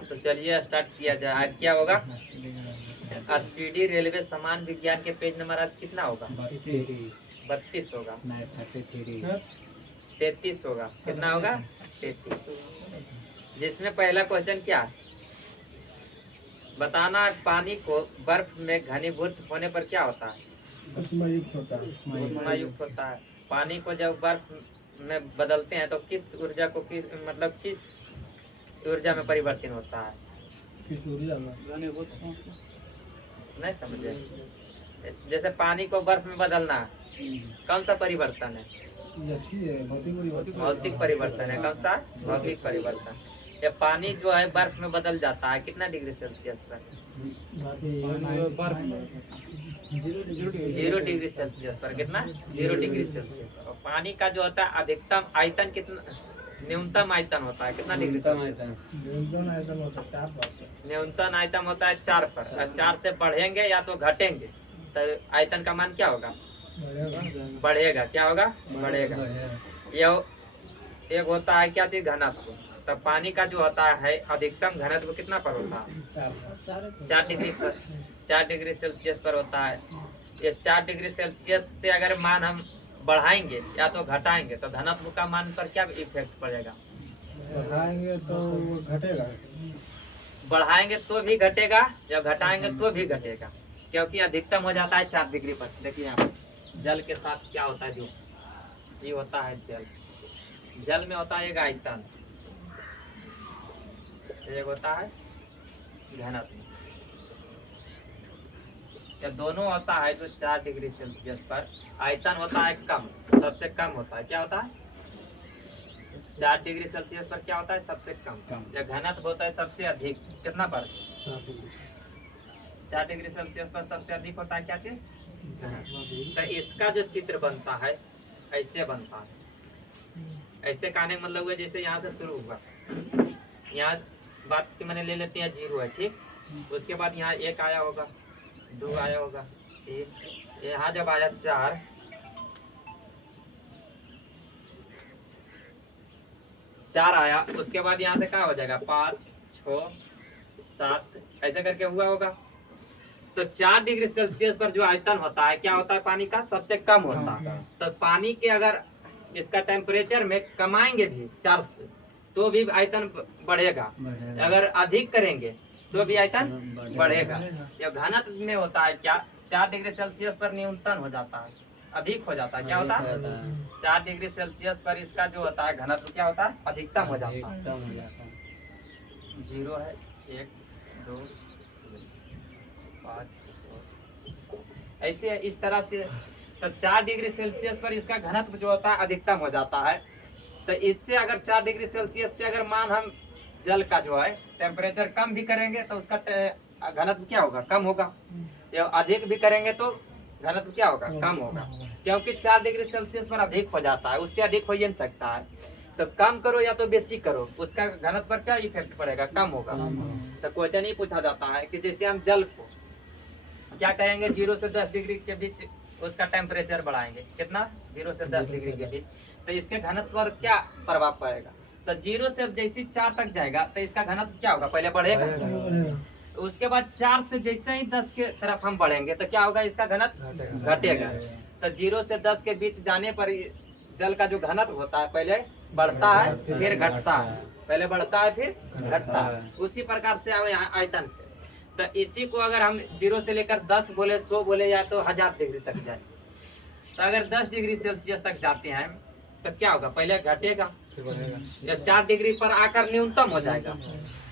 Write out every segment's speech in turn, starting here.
तो चलिए स्टार्ट किया जाए। आज क्या होगा? स्पीडी रेलवे सामान्य विज्ञान के पेज नंबर आज कितना होगा? 32 होगा, 33 होगा। कितना होगा? 33। जिसमें पहला क्वेश्चन क्या है? बताना पानी को बर्फ में घनीभूत होने पर क्या होता है? उष्मायुक्त होता है। उष्मायुक्त होता है। पानी को जब बर्फ में बदलते हैं तो किस ऊर्जा को किस ऊर्जा में परिवर्तन होता है? किस ऊर्जा में? नहीं समझे? जैसे पानी को बर्फ में बदलना कौन सा परिवर्तन है? भौतिक परिवर्तन है। कौन सा? भौतिक परिवर्तन। ये पानी जो है बर्फ में बदल जाता है कितना डिग्री सेल्सियस पर? 0 डिग्री सेल्सियस पर। कितना? 0 डिग्री सेल्सियस। और पानी का जो होता है अधिकतम आयतन कितना, न्यूनतम आयतन होता है कितना डिग्री सेल्सियस? न्यूनतम आयतन होता है 4 पर। और 4 से बढ़ेंगे या तो घटेंगे तो आयतन का मान क्या होगा? बढ़ेगा। क्या होगा? बढ़ेगा। यह एक होता है क्या चीज? घनत्व। तब पानी का जो होता है अधिकतम घनत्व कितना पर होता है? 4 डिग्री पर, 4 डिग्री सेल्सियस पर होता है। ये 4 डिग्री सेल्सियस से अगर मान हम बढ़ाएंगे या तो घटाएंगे तो घनत्व का मान पर क्या इफेक्ट पड़ेगा? बढ़ाएंगे तो वो घटेगा। बढ़ाएंगे तो भी घटेगा या घटाएंगे तो भी घटेगा, क्योंकि अधिकतम हो जाता है 4 डिग्री पर। देखिए यहाँ पर जल के साथ क्या होता है? जो ये होता है जल, जल में होता है एक आयतन, एक होता है घनत्व। या दोनों होता है जो 4 डिग्री सेल्सियस पर आयतन होता है कम, सबसे कम होता है। क्या होता है? 4 डिग्री सेल्सियस पर क्या होता है? सबसे कम। या घनत्व होता है सबसे अधिक। कितना पर? 4 डिग्री सेल्सियस पर सबसे अधिक होता है क्या चीज? तो इसका जो चित्र बनता है ऐसे बनता है। ऐसे कहने का मतलब है जैसे यहाँ से शुरू हुआ, यहाँ बात की मैंने ले लेते हैं 0 है, ठीक। उसके बाद यहाँ 1 आया होगा, 2 आया होगा, 3, यहाँ जब आया 4 आया, उसके बाद यहाँ से क्या हो जाएगा? 5, 6, 7 ऐसे करके हुआ होगा। तो 4 डिग्री सेल्सियस पर जो आयतन होता है क्या होता है? पानी का सबसे कम होता है। तो पानी के अगर इसका टेम्परेचर में कमाएंगे भी 4 से तो भी आयतन बढ़ेगा। अगर अधिक करेंगे तो भी आयतन बढ़ेगा। यह घनत्व में होता है क्या? 4 डिग्री सेल्सियस पर न्यूनतम हो जाता है, अधिक हो जाता है। क्या होता है? 4 डिग्री सेल्सियस पर इसका जो होता है घनत्व क्या होता है? अधिकतम हो जाता है। 0 है, 1, 2, 5, 6 ऐसे इस तरह से। तो 4 डिग्री सेल्सियस पर इसका घनत्व जो होता है अधिकतम हो जाता है। तो इससे अगर 4 डिग्री सेल्सियस से अगर मान हम जल का जो है टेम्परेचर कम भी करेंगे तो उसका घनत्व क्या होगा? कम होगा। या अधिक भी करेंगे तो घनत्व क्या होगा? कम होगा, क्योंकि 4 डिग्री सेल्सियस पर अधिक हो जाता है, उससे अधिक हो ही नहीं सकता है। तो कम करो या तो बेसी करो, उसका घनत्व पर क्या इफेक्ट पड़ेगा? कम होगा। तो क्वेश्चन ही पूछा जाता है कि जैसे हम जल को क्या करेंगे? 0 से 10 डिग्री के बीच उसका टेम्परेचर बढ़ाएंगे। कितना? 0 से 10 डिग्री के बीच। तो इसके घनत्व पर क्या प्रभाव पड़ेगा? तो 0 से जैसे 4 तक जाएगा तो इसका घनत्व क्या होगा? पहले बढ़ेगा। तो उसके बाद 4 से जैसे ही 10 के तरफ हम बढ़ेंगे तो क्या होगा? इसका घनत्व घटेगा। तो 0 से 10 के बीच जाने पर जल का जो घनत्व होता है पहले बढ़ता है फिर घटता है, पहले बढ़ता है फिर घटता है। उसी प्रकार से आयतन। तो इसी को अगर हम 0 से लेकर 10 बोले, 100 बोले या तो 1000 डिग्री तक जाए, तो अगर 10 डिग्री सेल्सियस तक जाते हैं तो क्या होगा? पहले घटेगा, या 4 डिग्री पर आकर न्यूनतम हो जाएगा।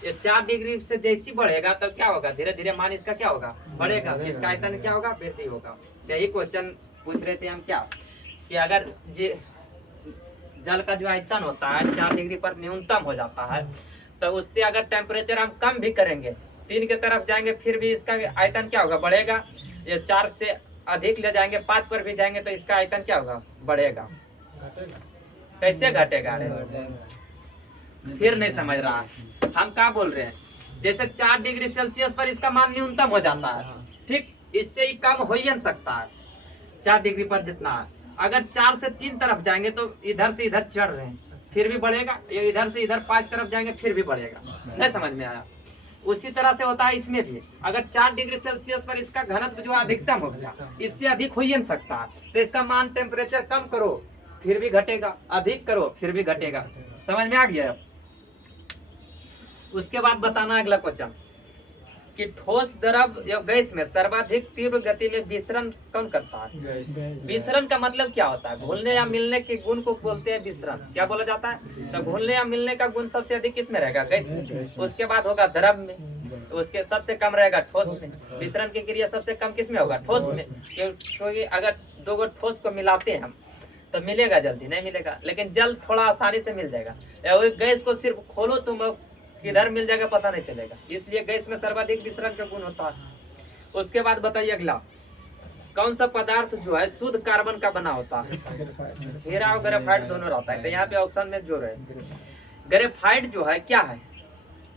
ये 4 डिग्री से जैसी बढ़ेगा तो क्या होगा? धीरे धीरे मान इसका क्या होगा? बढ़ेगा। इसका आयतन क्या होगा? वृद्धि होगा। यही क्वेश्चन पूछ रहे थे हम क्या कि अगर जल का जो आयतन होता है 4 डिग्री पर न्यूनतम हो जाता है तो उससे अगर टेम्परेचर हम कम भी करेंगे, 3 की तरफ जाएंगे फिर भी इसका आयतन क्या होगा? बढ़ेगा। ये 4 से अधिक ले जाएंगे, 5 पर भी जाएंगे तो इसका आयतन क्या होगा? बढ़ेगा। कैसे घटेगा? फिर नहीं समझ रहा। हम क्या बोल रहे हैं? जैसे 4 डिग्री सेल्सियस पर इसका मान न्यूनतम हो जाता है, ठीक, इससे ही कम हो ही नहीं सकता है 4 डिग्री पर जितना है। अगर 4 से 3 तरफ जाएंगे तो इधर से इधर चढ़ रहे हैं, फिर भी बढ़ेगा, ये इधर से इधर 5 तरफ जाएंगे फिर भी बढ़ेगा। नहीं समझ में आया? उसी तरह से होता है इसमें भी। अगर 4 डिग्री सेल्सियस पर इसका घनत्व जो अधिकतम हो गया, इससे अधिक हो ही नहीं सकता, तो इसका मान टेम्परेचर कम करो फिर भी घटेगा, अधिक करो फिर भी घटेगा। समझ में आ गया? उसके बाद बताना अगला क्वेश्चन कि ठोस द्रव या गैस में सर्वाधिक तीव्र गति में विसरण कौन करता है? विसरण का मतलब क्या होता है? घुलने या मिलने के गुण को बोलते हैं विसरण। क्या बोला जाता है? तो घुलने या मिलने का गुण सबसे अधिक किसमें रहेगा? गैस में। उसके बाद होगा द्रव में, उसके सबसे कम रहेगा ठोस में। विसरण की क्रिया सबसे कम किसमें होगा? ठोस में। क्योंकि अगर दो गो ठोस को मिलाते हैं हम तो मिलेगा जल्दी? नहीं मिलेगा। लेकिन जल थोड़ा आसानी से मिल जाएगा। गैस को सिर्फ खोलो तुम, किधर मिल जाएगा पता नहीं चलेगा। इसलिए गैस में सर्वाधिक विसरण का गुण होता है। उसके बाद बताइए अगला, कौन सा पदार्थ जो है शुद्ध कार्बन का बना होता है? हीरा और ग्रेफाइट दोनों रहता है। तो यहाँ पे ऑप्शन में जो है ग्रेफाइट जो है क्या है?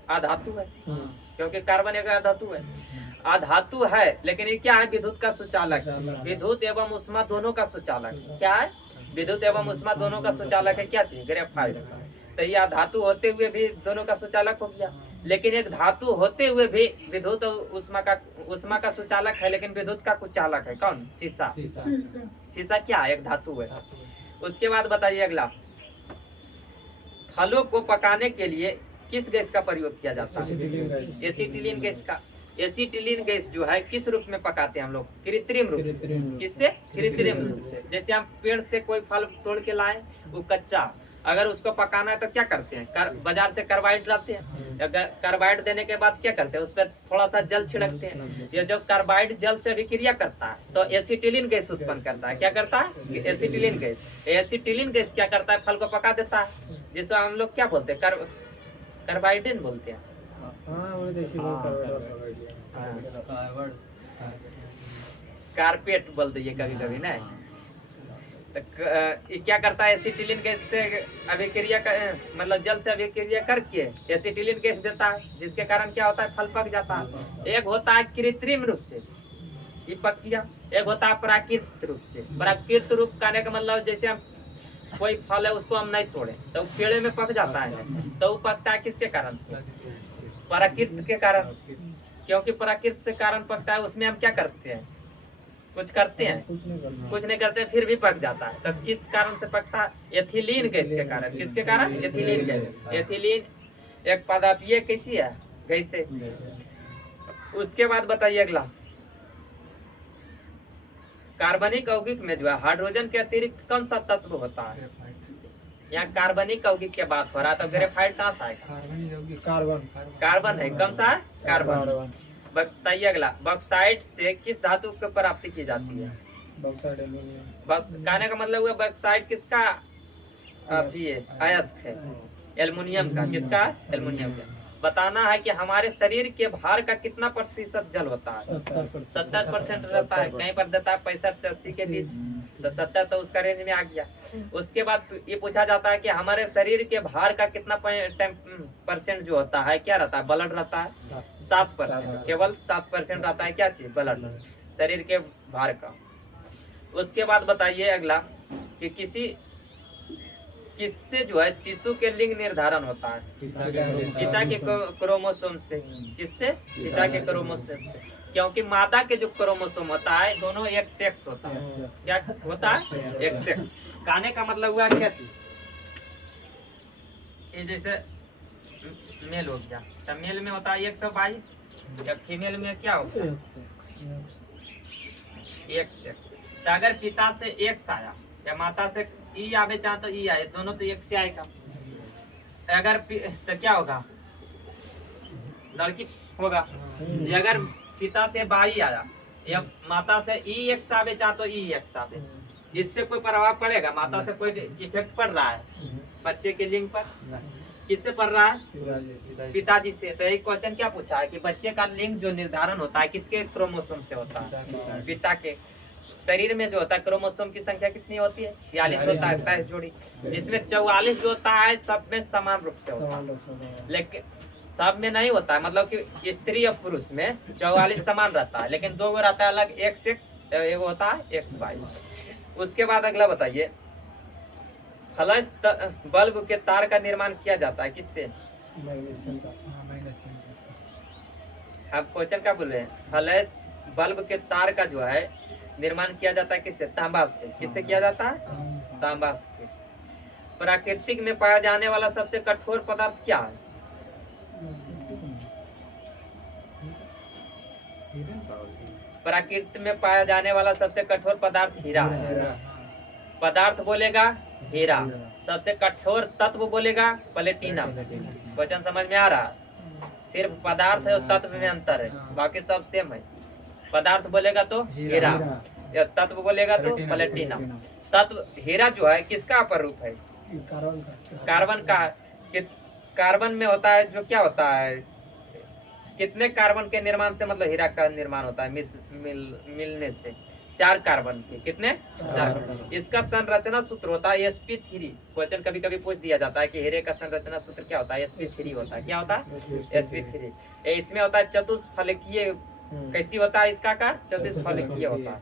अधातु है, क्योंकि कार्बन एक अधातु है। अधातु है लेकिन ये क्या है? विद्युत का सुचालक। विद्युत एवं उष्मा दोनों का सुचालक। क्या है? विद्युत एवं उष्मा दोनों का सुचालक है। क्या चीज? ग्रेफाइट। तो यह धातु होते हुए भी दोनों का सुचालक हो गया। लेकिन एक धातु होते हुए भी विद्युत और उष्मा का सुचालक है, लेकिन विद्युत का कुचालक है। कौन? शीशा। शीशा क्या है? एक धातु है। उसके बाद बताइए अगला, फलों को पकाने के लिए किस गैस का प्रयोग किया जाता है? एसिटिलीन गैस का। एसिटिलीन गैस जो है किस रूप में पकाते हैं हम लोग? कृत्रिम रूप से। किससे? कृत्रिम रूप से। जैसे हम पेड़ से कोई फल तोड़ के लाए, वो कच्चा, अगर उसको पकाना है तो क्या करते हैं? बाजार से कार्बाइड लाते हैं। अगर कार्बाइड देने के बाद क्या करते हैं? उस पर थोड़ा सा जल छिड़कते हैं। ये जब कार्बाइड जल से अभिक्रिया करता है तो एसिटिलीन गैस उत्पन्न करता है। क्या करता है? Acetylene gas. एसिटिलीन गैस क्या करता है? फल को पका देता है, जिसको हम लोग क्या बोलते हैं? कार्बाइडिन बोलते हैं। कारपेट बोल दिए कभी कभी ना। तो क्या करता है? एसिटिलीन गैस से अभिक्रिया मतलब जल से अभिक्रिया करके एसिटिलीन गैस देता है, जिसके कारण क्या होता है? फल पक जाता है। एक होता है कृत्रिम रूप से, ये पक गया। एक होता है प्राकृतिक रूप से। प्राकृतिक रूप कहने का मतलब जैसे हम कोई फल है उसको हम नहीं तोड़े तो पेड़े में पक जाता है, तो वो पकता है किसके कारण से? प्राकृतिक के कारण। क्योंकि प्राकृतिक से कारण पकता है, उसमें हम क्या करते हैं? कुछ करते हैं? कुछ नहीं करते, फिर भी पक जाता है। तब किस कारण से पकता है? एथिलीन गैस के कारण। किसके कारण? Ethylene gas. एथिलीन एक पदार्थीय कैसी है? गैस से। उसके बाद बताइए अगला, कार्बनिक यौगिक में जो है हाइड्रोजन के अतिरिक्त कौन सा तत्व होता है? यहाँ कार्बनिक यौगिक की बात हो रहा है, तो ग्रेफाइट कहाँ से आएगा? कार्बन है। कौन सा है? कार्बन। बताइए अगला, बॉक्साइट से किस धातु की प्राप्ति की जाती है? कहने का मतलब हुआ बॉक्साइट किसका अयस्क है? एल्युमिनियम का। किसका? एल्युमिनियम का। बताना है कि हमारे शरीर के भार का कितना प्रतिशत जल होता है? 70% रहता है। कहीं पर देता है 65 से 80 के बीच, तो 70 तो उसका रेंज में आ गया। उसके बाद ये पूछा जाता है कि हमारे शरीर के भार का कितना % जो होता है क्या रहता है? ब्लड रहता है 7%। केवल 7% रहता है। क्या चीज? ब्लड, शरीर के भार का। उसके बाद बताइए अगला कि किससे जो है शिशु के लिंग निर्धारण होता है? पिता के क्रोमोसोम से। किससे? पिता के क्रोमोसोम से। क्योंकि मादा के जो क्रोमोसोम होता है दोनों एक सेक्स होता है। क्या होता है? एक सेक्स। कहने का मतलब हुआ क्या चीज? ये जैसे मेल हो गया, तो मेल में होता है 122, या फीमेल में क्या होता है? एक सेक्स। तो अगर पिता से एक्स आया या माता से ई आवे चाहे तो ई आए, दोनों तो एक से आएगा। अगर तो क्या होगा? लड़की होगा। अगर पिता से बाई आया या माता से ई एक्स आवे चाहे तो ई एक्स आवे, इससे कोई प्रभाव पड़ेगा? माता से कोई इफेक्ट पड़ रहा है बच्चे के लिंग पर? किससे पड़ रहा है? पिताजी से। तो एक क्वेश्चन क्या पूछा है कि बच्चे का लिंग जो निर्धारण होता है किसके क्रोमोसोम से होता है? पिता के। शरीर में जो होता है क्रोमोसोम की संख्या कितनी होती है? 46 होता है, 23 जोड़ी, जिसमें 44 जो होता है सब में समान रूप से होता है। लेकिन सब में नहीं होता है, मतलब कि स्त्री और पुरुष में 44 समान रहता है, लेकिन दो रहता है अलग, एक होता है XY। उसके बाद अगला बताइए, फ्लैश बल्ब के तार का निर्माण किया जाता है किससे? मैग्नीशियम का। आप क्वेश्चन क्या बोल रहे हैं? फ्लैश बल्ब के तार का जो है निर्माण किया जाता है किससे? तांबा से। किससे किया जाता है? तांबा से। प्राकृतिक में पाया जाने वाला सबसे कठोर पदार्थ क्या है? प्राकृतिक में पाया जाने वाला सबसे कठोर पदार्थ हीरा है। पदार्थ बोलेगा हीरा, सबसे कठोर तत्व बोलेगा प्लेटिनम। क्वेश्चन समझ में आ रहा? सिर्फ पदार्थ है और तत्व में अंतर है, बाकी सब सेम है। पदार्थ बोलेगा तो हीरा, या तत्व बोलेगा तो प्लेटिनम। तत्व हीरा जो है किसका अपर रूप है? कार्बन का। कार्बन का। कार्बन में होता है जो क्या होता है, कितने कार्बन के निर्माण से मतलब हीरा का निर्माण होता है? मिलने से 4 कार्बन के। कितने? 4। इसका संरचना सूत्र होता है sp3। क्वेश्चन कभी कभी पूछ दिया जाता है कि हीरे का संरचना सूत्र क्या होता है? sp3 होता है। क्या होता है? sp3। इसमें होता है चतुष्फलकीय। कैसी होता है इसका आकार? चतुष्फलकीय होता है।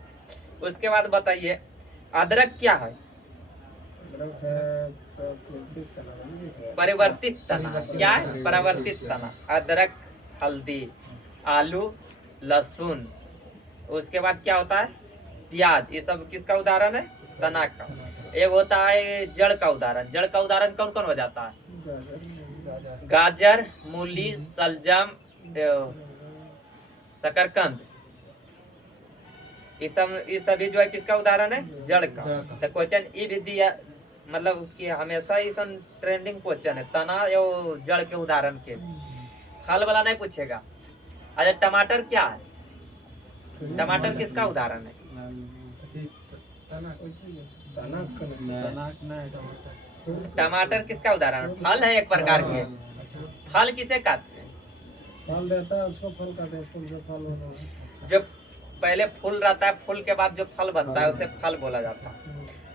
उसके बाद बताइए अदरक क्या है? परिवर्तित तना। क्या है? परिवर्तित तना। अदरक, हल्दी, आलू, लहसुन। उसके बाद क्या होता है? प्याज। ये सब किसका उदाहरण है? तना का। एक होता है जड़ का उदाहरण। जड़ का उदाहरण कौन कौन हो जाता है? गाजर, मूली, सलजम, शकरकंद। ये सभी जो है किसका उदाहरण है? जड़ का। तो क्वेश्चन ये भी दिया, मतलब कि हमेशा ही ट्रेंडिंग क्वेश्चन है तना या जड़ के उदाहरण के। फल वाला नहीं पूछेगा। अच्छा टमाटर क्या है? टमाटर किसका उदाहरण है? टमाटर किसका उदाहरण है? फल है एक प्रकार के। फल किसे कहते हैं? फल रहता है उसको फल कहते हैं। फूल से फल होता है। जो पहले फूल रहता है, फूल के बाद जो फल बनता है उसे फल बोला जाता है।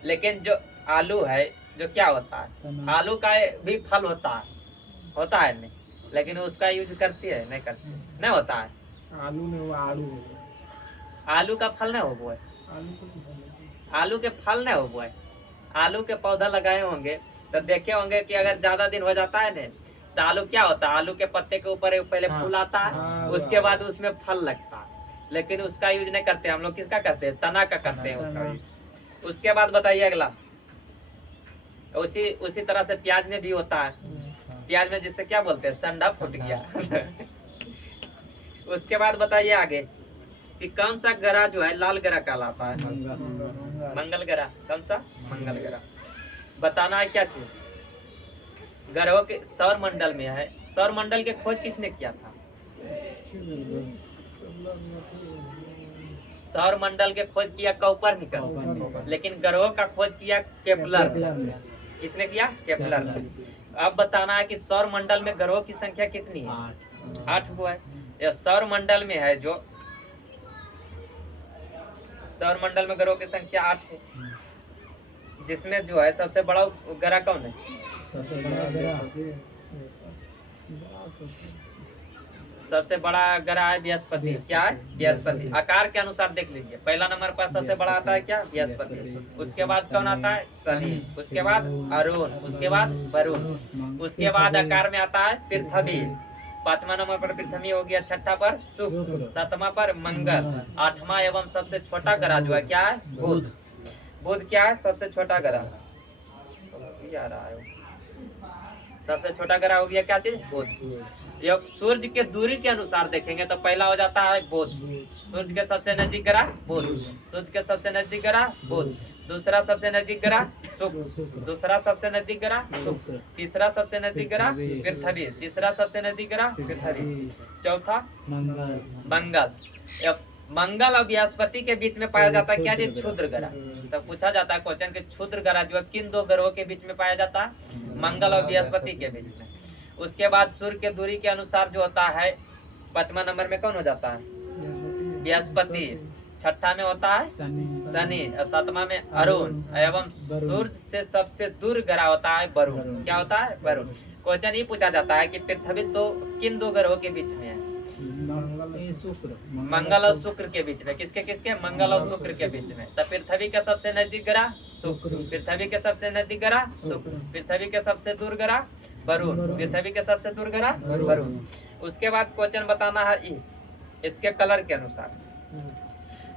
लेकिन जो आलू है जो क्या होता है? आलू का भी फल होता है नहीं, लेकिन उसका यूज करती है नहीं करती? नहीं होता है। आलू में वो आलू आलू का फल नहीं हो है। आलू के फल नहीं हो है। आलू के पौधा लगाए होंगे तो देखे होंगे कि अगर ज्यादा दिन हो जाता है ना तो आलू क्या होता है? आलू के पत्ते के ऊपर पहले फूल आता है, उसके बाद उसमें फल लगता है। लेकिन उसका यूज नहीं करते हम लोग। किसका करते हैं? तना का करते हैं उसका यूज। उसके बाद बताइए अगला। उसी तरह से प्याज में भी होता है। प्याज में जिससे क्या बोलते हैं? संडा फूट गया। उसके बाद बताइए आगे कि कौन सा ग्रह जो है लाल ग्रह कहलाता है? मंगल ग्रह। कौन सा? मंगल ग्रह। बताना है क्या चीज? ग्रहों के सौर मंडल में है। सौर मंडल के खोज किसने किया था? सौर मंडल के खोज किया कोपरनिकस। लेकिन ग्रहों का खोज किया केपलर। किसने किया? केपलर ने। अब बताना है कि सौर मंडल में ग्रहों की संख्या कितनी है? 8 गो है। यह सौर मंडल में है जो सौर मंडल में ग्रहों की संख्या 8 है। जिसमें जो है सबसे बड़ा ग्रह कौन है? सबसे बड़ा ग्रह है बृहस्पति। क्या है? बृहस्पति। आकार के अनुसार देख लीजिए। पहला नंबर पर सबसे बड़ा आता है क्या? बृहस्पति। उसके बाद कौन आता है? शनि। उसके बाद अरुण। उसके बाद वरुण। उसके बाद आकार में आता है पृथ्वी। 5वां नंबर पर पृथ्वी हो गया। 6ठा पर शुक्र। 7वां पर मंगल। 8वां एवं सबसे छोटा ग्रह जो है क्या है? बुध। बुध क्या है? सबसे छोटा ग्रह। सबसे छोटा ग्रह हो गया क्या चीज? बुध। जब सूर्य के दूरी के अनुसार देखेंगे तो पहला हो जाता है बुध। सूर्य के सबसे नजदीक ग्रह बुध। सूर्य के सबसे नजदीक ग्रह बुध। दूसरा सबसे नजदीक ग्रह शुक्र। दूसरा सबसे नजदीक ग्रह शुक्र। तीसरा सबसे नजदीक ग्रह पृथ्वी। तीसरा सबसे नजदीक ग्रह पृथ्वी। चौथा मंगल। मंगल और बृहस्पति के बीच में पाया जाता है क्या जी? क्षुद्र ग्रह। तो पूछा जाता है क्वेश्चन के क्षुद्र ग्रह जो है किन 2 ग्रहों के बीच में पाया जाता है? मंगल और बृहस्पति के बीच में। उसके बाद सूर्य के दूरी के अनुसार जो होता है 5वां नंबर में कौन हो जाता है? बृहस्पति। 6ठा में होता है शनि। और 7वां में अरुण। एवं सूर्य से सबसे दूर ग्रह होता है वरुण। क्या होता है? वरुण। क्वेश्चन ये पूछा जाता है कि पृथ्वी तो किन 2 ग्रहों के बीच में है? मंगल और शुक्र के बीच में, किसके किसके, मंगल और शुक्र के बीच में। तो पृथ्वी के सबसे नजदीक ग्रह शुक्र, पृथ्वी के सबसे नजदीक ग्रह शुक्र, पृथ्वी के सबसे दूर ग्रह वरुण, पृथ्वी के सबसे दूर ग्रह वरुण। उसके बाद क्वेश्चन बताना है इसके कलर के अनुसार।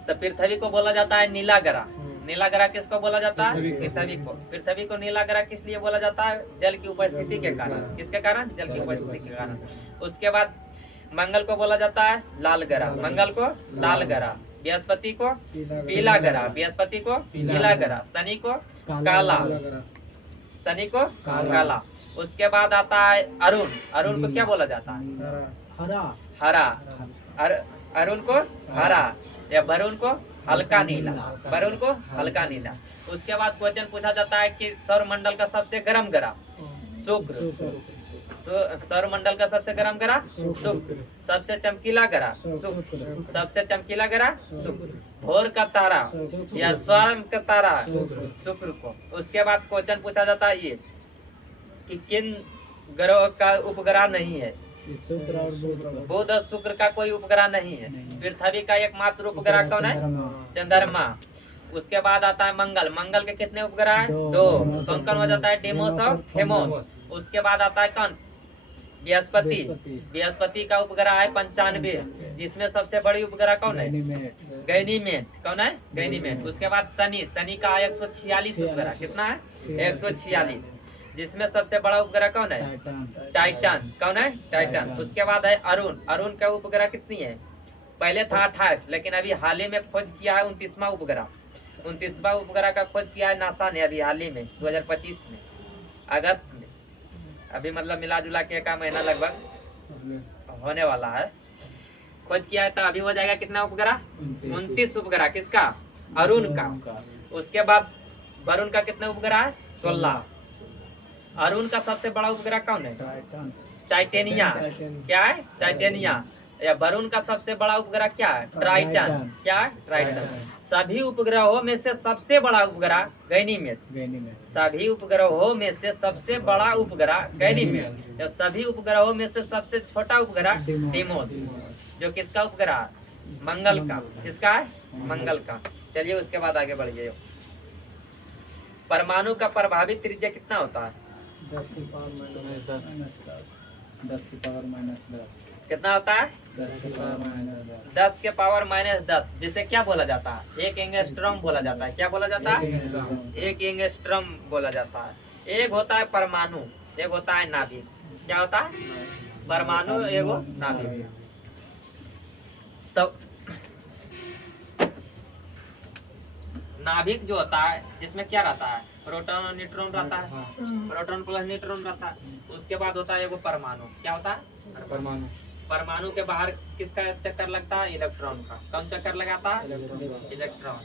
तो पृथ्वी को बोला जाता है नीला ग्रह, नीला ग्रह किसको बोला जाता है, पृथ्वी को। पृथ्वी को नीला ग्रह किस लिए बोला जाता है, जल की उपस्थिति के कारण, किसके कारण, जल की उपस्थिति के कारण। उसके बाद मंगल को बोला जाता है लाल ग्रह, मंगल को लाल ग्रह, बृहस्पति को पीला ग्रह, बृहस्पति को पीला ग्रह, शनि को काला, शनि को काला। उसके बाद आता है अरुण, अरुण को क्या बोला जाता है, हरा, अरुण को हरा, या वरुण को हल्का नीला, वरुण को हल्का नीला। उसके बाद क्वेश्चन पूछा जाता है कि सौर मंडल का सबसे गर्म ग्रह शुक्र, सौर मंडल का सबसे गर्म ग्रह शुक्र, सबसे चमकीला ग्रह शुक्र, सबसे चमकीला ग्रह शुक्र, भोर का तारा या स्वयं का तारा शुक्र को। उसके बाद क्वेश्चन पूछा जाता है ये कि किन ग्रह का उपग्रह नहीं है, बुध और शुक्र का कोई उपग्रह नहीं है। पृथ्वी का एकमात्र उपग्रह कौन है, चंद्रमा। उसके बाद आता है मंगल, मंगल के कितने उपग्रह है, दो, कौन कौन हो जाता है, डेमोस और हेमोस। उसके बाद आता है कौन, बृहस्पति, बृहस्पति का उपग्रह है 95, जिसमें सबसे बड़ी उपग्रह कौन है, गैनीमेड, कौन है, गैनीमेड। उसके बाद शनि, शनि का 146 उपग्रह, कितना है, 146, जिसमें सबसे बड़ा उपग्रह कौन है, टाइटन, कौन है, टाइटन। उसके बाद है अरुण, अरुण का उपग्रह कितनी है, पहले था 28, लेकिन अभी हाल ही में खोज किया है 29वां उपग्रह, 29वां उपग्रह का खोज किया है नासा ने अभी हाल ही में 2025 में अगस्त में, अभी मतलब मिला जुला के 1 महीना लगभग होने वाला है, खोज किया है। तो अभी हो जाएगा कितना उपग्रह, 29 उपग्रह, किसका, अरुण का। उसके बाद वरुण का कितना उपग्रह है, 16। अरुण का सबसे बड़ा उपग्रह कौन है, टाइटेनिया, क्या है, टाइटेनिया। या वरुण का सबसे बड़ा उपग्रह क्या है, ट्राइटन, क्या है, ट्राइटन। सभी उपग्रहों में से सबसे बड़ा उपग्रह गैनीमेड, सभी उपग्रहों में से सबसे बड़ा उपग्रह गैनीमेड। सभी उपग्रहों में से सबसे छोटा उपग्रह डेमोस, जो किसका उपग्रह है, मंगल का, किसका है, मंगल का। चलिए उसके बाद आगे बढ़िए। परमाणु का प्रभावित त्रिज्या कितना होता है, 10 की पावर -10, कितना होता है, 10 के पावर -10, जिसे क्या बोला जाता है, एक एंगस्ट्रॉम बोला जाता है। क्या बोला जाता है, एक एंगस्ट्रॉम बोला जाता है। एक होता है परमाणु, एक होता है नाभिक। क्या होता है, परमाणु, एगो नाभिक। तो नाभिक जो होता है जिसमें क्या रहता है, प्रोटॉन और न्यूट्रॉन रहता है, प्रोटॉन प्लस न्यूट्रॉन रहता है। उसके बाद होता है एगो परमाणु, क्या होता है, परमाणु। परमाणु के बाहर किसका चक्कर लगता है, इलेक्ट्रॉन का। कौन चक्कर लगाता है, इलेक्ट्रॉन।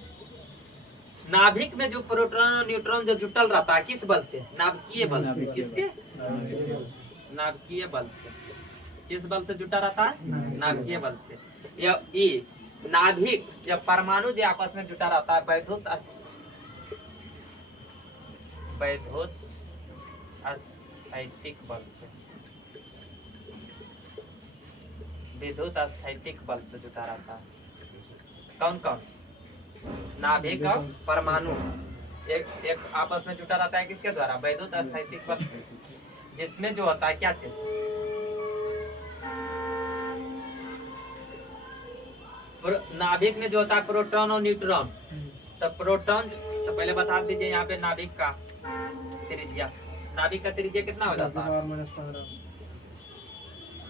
नाभिक में जो प्रोटॉन और न्यूट्रॉन जो जुटल रहता है, किस बल से, नाभिकीय बल से, किसके, नाभिकीय बल से। किस बल से जुटा रहता है, नाभिकीय बल से। या नाभिक या परमाणु जो आपस में जुटा रहता है वैद्युत स्थैतिक बल से, विद्युत स्थैतिक बल से जुटा रहता है। कौन कौन, नाभिक और परमाणु एक आपस में जुटा रहता है, किसके द्वारा, वैद्युत स्थैतिक बल से। जिसमें जो होता है क्या चीज, नाभिक में जो होता है प्रोटॉन और न्यूट्रॉन। तो प्रोटॉन, तो पहले बता दीजिए यहाँ पे नाभिक का त्रिज्या, नाभिक का त्रिज्या कितना हो जाता है,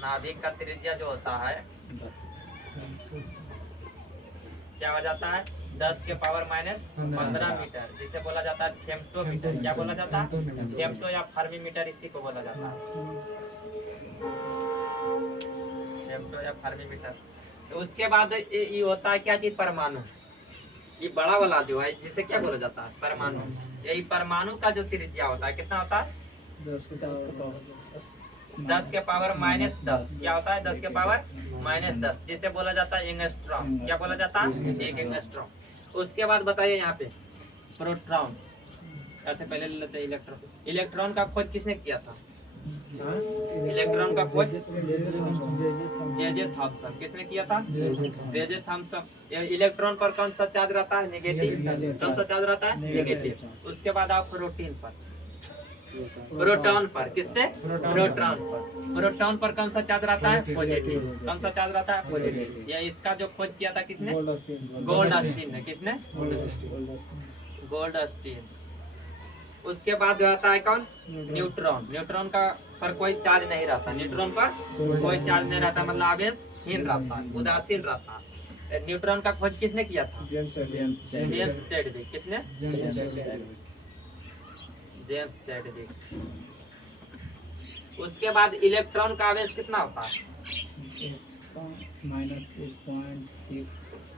नाभिक का त्रिज्या जो होता है क्या हो जाता है, 10 के पावर -15 मीटर, जिसे बोला जाता है फेम्टोमीटर। क्या बोला जाता है, फेम्टो या फर्मीमीटर, इसी को बोला जाता है, फेम्टो या फर्मीमीटर। तो उसके बाद ये होता है क्या चीज, परमाणु। ये बड़ा वाला जो है जिसे क्या बोला जाता है, परमाणु। यही परमाणु का जो त्रिज्या होता है कितना होता है, 10 के पावर -10। क्या होता है, 10 के पावर -10, जिसे बोला जाता है एंगस्ट्रॉम। क्या बोला जाता है, एक एंगस्ट्रॉम। उसके बाद बताइए यहाँ पे प्रोटॉन, ऐसे पहले ले लेते हैं इलेक्ट्रॉन। इलेक्ट्रॉन का खोज किसने किया था, इलेक्ट्रॉन का खोज जे थॉमसन किसने किया था? J Thomson. ये इलेक्ट्रॉन पर कौन सा चार्ज रहता है? नेगेटिव। कौन सा चार्ज रहता है? नेगेटिव। उसके बाद आप प्रोटीन पर, प्रोटॉन पर, किसने? प्रोटॉन पर। प्रोटॉन पर कौन सा चार्ज रहता है? पॉजिटिव। कौन सा चार्ज रहता है? पॉजिटिव। ये इसका जो खोज किया था किसने? गोल्डस्टीन ने। किसने? गोल्डस्टीन। उसके बाद जो आता है कौन? न्यूट्रॉन। न्यूट्रॉन का पर कोई चार्ज नहीं रहता। न्यूट्रॉन पर कोई चार्ज नहीं रहता, मतलब आवेशहीन रहता है, उदासीन रहता है। न्यूट्रॉन का खोज किसने किया था? James Chadwick. किसने? James Chadwick. उसके बाद इलेक्ट्रॉन का आवेश कितना होता है?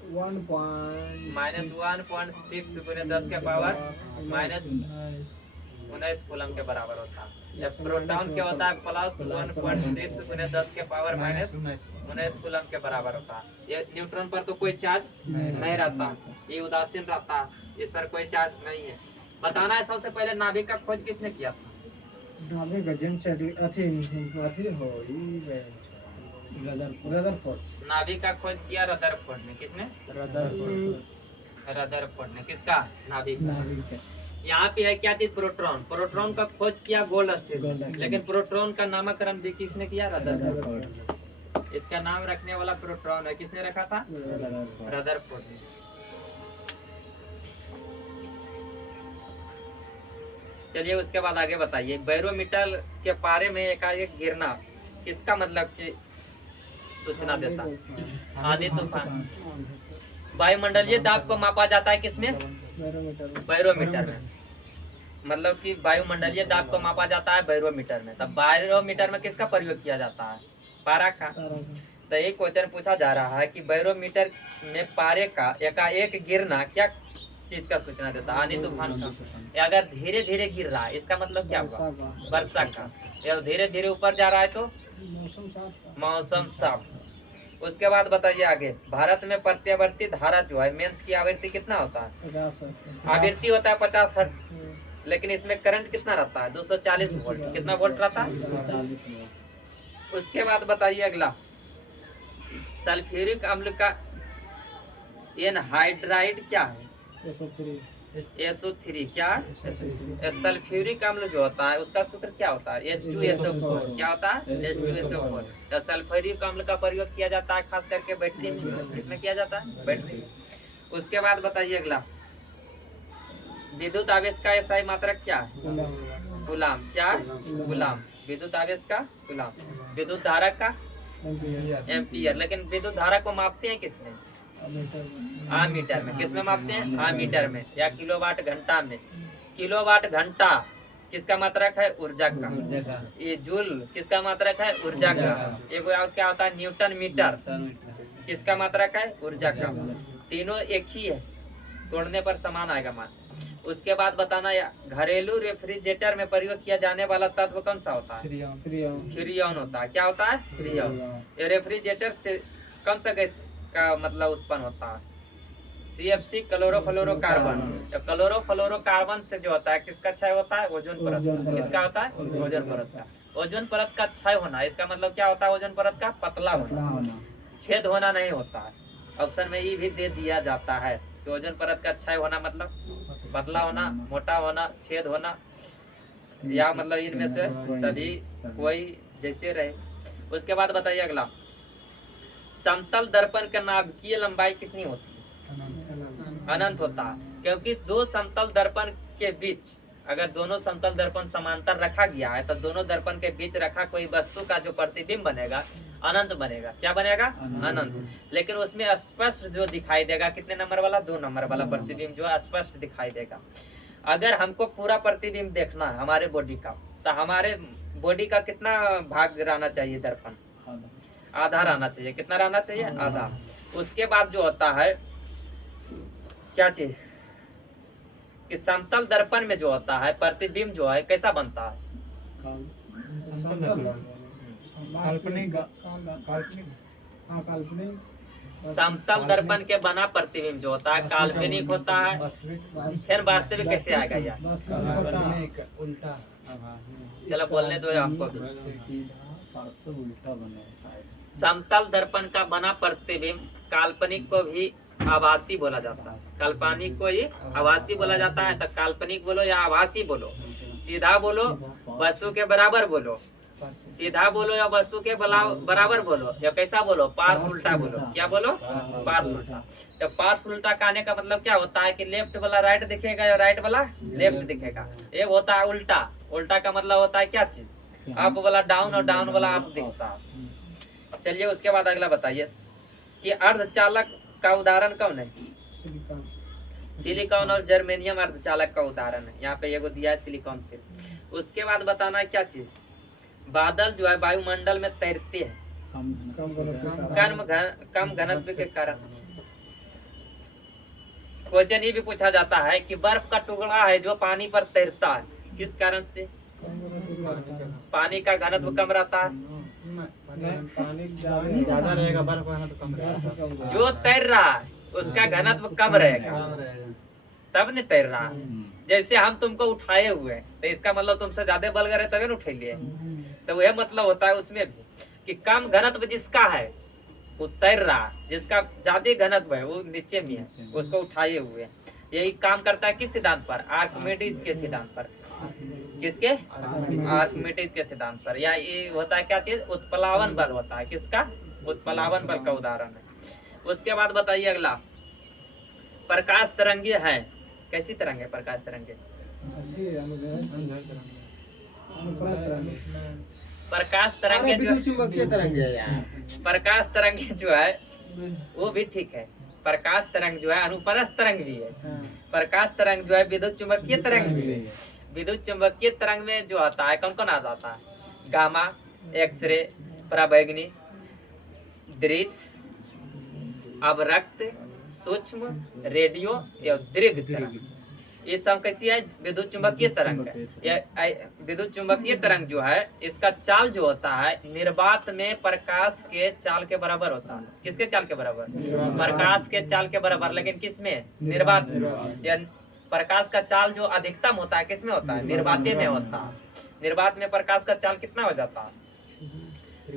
-1.6 गुने 10 के पावर -19 कूलम के बराबर होता है। जब प्रोटॉन क्या होता है? +1.6 गुने 10 के पावर -19 कूलम के बराबर होता है। ये न्यूट्रॉन पर तो कोई चार्ज नहीं रहता, ये उदासीन रहता है, इस पर कोई चार्ज नहीं है। बताना है सबसे पहले नाभिक का खोज किसने किया था? नाभिक का खोज किया रदरफोर्ड ने। किसने? रदरफोर्ड ने। किसका? नाभिक। यहाँ पे है क्या चीज? प्रोटॉन। प्रोटॉन का खोज किया गोल्डस्टीन, लेकिन प्रोटॉन का नामकरण भी किसने किया? रदरफोर्ड। इसका नाम रखने वाला प्रोटॉन है, किसने रखा था? रदरफोर्ड ने। चलिए उसके बाद आगे बताइए। बैरोमीटर के पारे में एकाएक गिरना किसका मतलब कि सूचना देता? आंधी तूफान। वायुमंडलीय दाब को मापा जाता है किसमें? बैरोमीटर में। मतलब कि वायुमंडलीय दाब को मापा जाता है बैरोमीटर में। तब बैरोमीटर में किसका प्रयोग किया जाता है? पारा का। तो एक क्वेश्चन पूछा जा रहा है कि बैरोमीटर में पारे का एकाएक गिरना क्या चीज का सूचना देता है? आंधी तूफान का। अगर धीरे धीरे गिर रहा है इसका मतलब क्या हुआ? वर्षा का। या धीरे धीरे ऊपर जा रहा है तो मौसम साफ। उसके बाद बताइए आगे। भारत में प्रत्यावर्ती धारा जो है मेंस की आवृत्ति कितना होता है? आवृत्ति होता है 50 हर्ट्ज, लेकिन इसमें करंट कितना रहता है? 240 वोल्ट। कितना वोल्ट रहता है? उसके बाद बताइए अगला। सल्फ्यूरिक अम्ल का एनहाइड्राइड क्या है? SO3। क्या? सल्फ्यूरिक अम्ल जो होता है उसका सूत्र क्या होता है? H2SO4। क्या होता है? H2SO4। तो सल्फ्यूरिक अम्ल का प्रयोग किया जाता है खास करके बैटरी में। किसमें किया जाता है? बैटरी में। उसके बाद बताइए अगला। विद्युत आवेश का SI मात्रक क्या है? कूलम। क्या? कूलम। विद्युत आवेश का कूलम। विद्युत धारा का एम्पियर। लेकिन विद्युत धारा को मापते हैं किसमें? आमीटर में। किसमें मापते हैं? आमीटर में, या किलोवाट घंटा में। किलोवाट घंटा किसका मात्रक है? ऊर्जा का। ये जूल किसका मात्रक है? ऊर्जा का। एक और क्या होता है? न्यूटन मीटर किसका मात्रक है? ऊर्जा का। तीनों एक ही है, तोड़ने पर समान आएगा मान। उसके बाद बताना घरेलू रेफ्रिजरेटर में प्रयोग किया जाने वाला तत्व कौन सा होता है? फ्रीऑन होता है। क्या होता है? फ्रीऑन। ये रेफ्रिजरेटर से कौन सा गैस का मतलब उत्पन्न होता है? CFC chlorofluorocarbon. तो क्लोरोफ्लोरोकार्बन से जो होता है किसका क्षय होता है? ओजोन परत का। किसका होता है? ओजोन परत का। ओजोन परत का क्षय होना इसका मतलब क्या होता है? ओजोन परत का पतला होना, छेद होना नहीं होता है। ऑप्शन में ये भी दे दिया जाता है कि ओजोन परत का क्षय होना मतलब पतला होना, मोटा होना, छेद होना, या मतलब इनमें से सभी कोई जैसे रहे। उसके बाद बताइए अगला। समतल दर्पण का नाभिकीय लंबाई कितनी होती है? अनंत होता है, क्योंकि दो समतल दर्पण के बीच अगर दोनों समतल दर्पण समांतर रखा गया है तो दोनों दर्पण के बीच रखा कोई वस्तु का जो प्रतिबिंब बनेगा अनंत बनेगा। क्या बनेगा? अनंत। लेकिन उसमें स्पष्ट जो दिखाई देगा कितने नंबर वाला? 2 नंबर वाला प्रतिबिंब जो है स्पष्ट दिखाई देगा। अगर हमको पूरा प्रतिबिंब देखना है हमारे बॉडी का, तो हमारे बॉडी का कितना भाग रहना चाहिए? दर्पण आधा रहना चाहिए। कितना रहना चाहिए? आधा। उसके बाद जो होता है क्या चीज कि समतल दर्पण में जो होता है प्रतिबिंब जो है कैसा बनता है? समतल दर्पण के बना प्रतिबिंब जो होता है काल्पनिक होता है। फिर वास्तविक कैसे आएगा? यार चलो बोलने दो हमको भी। सीधा पार्श्व उल्टा बने साइड। समतल दर्पण का बना प्रतिबिंब काल्पनिक को भी आभासी बोला जाता है। काल्पनिक को ही आभासी बोला जाता है। तो काल्पनिक बोलो या आभासी बोलो, सीधा बोलो वस्तु के बराबर बोलो, सीधा बोलो या वस्तु के बराबर बोलो, या कैसा बोलो, पार्श उल्टा बोलो। क्या बोलो, पार्श उल्टा। तो पार्श उल्टा कहने का मतलब क्या होता है कि लेफ्ट वाला राइट दिखेगा या राइट वाला लेफ्ट दिखेगा। एक होता है उल्टा। उल्टा का मतलब होता है क्या चीज, अप वाला डाउन और डाउन वाला अप दिखता है। चलिए उसके बाद अगला बताइए कि अर्धचालक का उदाहरण कौन है। सिलिकॉन। सिलिकॉन और जर्मेनियम अर्धचालक का उदाहरण है। यहाँ पे एगो दिया है सिलिकॉन से। उसके बाद बताना है क्या चीज, बादल जो है वायुमंडल में तैरते हैं कम घनत्व के कारण। क्वेश्चन ये भी पूछा जाता है कि बर्फ का टुकड़ा है जो पानी पर तैरता है, किस कारण से। पानी का घनत्व कम रहता है। पानी ज्यादा रहेगा, बर्फ कम रहेगा। जो तैर रहा है उसका घनत्व कम रहेगा, तब नहीं तैर रहा है। जैसे हम तुमको उठाए हुए हैं, तो इसका मतलब तुमसे ज्यादा बल करे तभी न उठेलिए। तो वह मतलब होता है उसमें भी कि कम घनत्व जिसका है वो तैर रहा है, जिसका ज्यादा घनत्व है वो नीचे में है, उसको उठाए हुए है। यही काम करता है किस सिद्धांत पर, आर्किमिडीज के सिद्धांत पर। किसके, आर्किमिडीज के सिद्धांत पर। या ये होता है क्या चीज, उत्प्लावन बल होता है। किसका, उत्प्लावन बल का उदाहरण है। उसके बाद बताइए अगला, प्रकाश तरंगे हैं। कैसी तरंग है प्रकाश तरंगे। प्रकाश तरंगे प्रकाश तरंगे जो है वो भी ठीक है। प्रकाश तरंग जो है अनुप्रस्थ तरंग भी है। प्रकाश तरंग जो है विद्युत चुंबकीय तरंग भी है। विद्युत चुंबकीय तरंग में जो आता है कौन कौन आ जाता है, गामा, एक्सरे, पराबैंगनी, दृश्य, अवरक्त, सूक्ष्म, रेडियो या दीर्घ तरंग। ये सब कैसी है, विद्युत चुंबकीय तरंग है। यह विद्युत चुंबकीय तरंग जो है इसका चाल जो होता है निर्वात में प्रकाश के चाल के बराबर होता है। किसके चाल के बराबर, प्रकाश के चाल के बराबर। लेकिन किसमें, निर्वात में। प्रकाश का चाल जो अधिकतम होता है किसमें होता है, निर्वाते में होता है। निर्वात में प्रकाश का चाल कितना हो जाता है,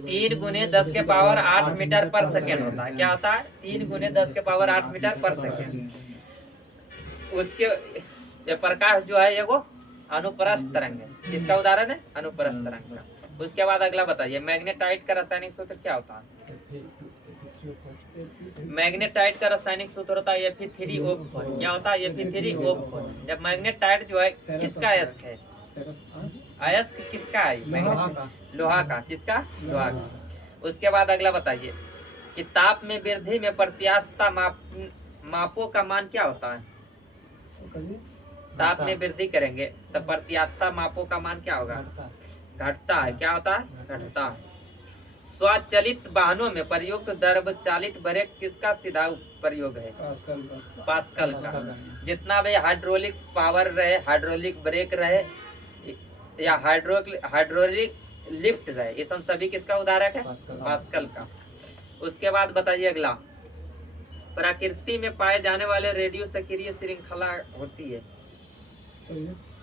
3 × 10⁸ मीटर पर सेकेंड होता है। क्या होता है, 3 × 10⁸ मीटर पर सेकेंड। उसके ये प्रकाश जो है एगो अनुप्रस्थ तरंग है। किसका उदाहरण है, अनुप्रस्थ तरंग का। उसके बाद अगला बताइए, मैग्नेटाइट का रासायनिक सूत्र क्या होता है। मैग्नेटाइट का रासायनिक सूत्र होता है Fe3O4। क्या होता है, Fe3O4। जब मैग्नेटाइट जो है किसका अयस्क है, अयस्क किसका है, लोहा का। किसका, लोहा का। उसके बाद अगला बताइए कि ताप में वृद्धि में प्रत्यास्थता मापों का मान क्या होता है। ताप में वृद्धि करेंगे तो प्रत्यास्थता मापों का मान क्या होगा, घटता है। क्या होता है, घटता है। स्वचालित वाहनों में प्रयुक्त द्रव चालित ब्रेक किसका सीधा प्रयोग है, पास्कल का। जितना भी हाइड्रोलिक पावर रहे, हाइड्रोलिक ब्रेक रहे या हाइड्रोलिक लिफ्ट रहे, ये सब सभी किसका उदाहरण है, पास्कल का। उसके बाद बताइए अगला, प्रकृति में पाए जाने वाले रेडियो सक्रिय श्रृंखला होती है।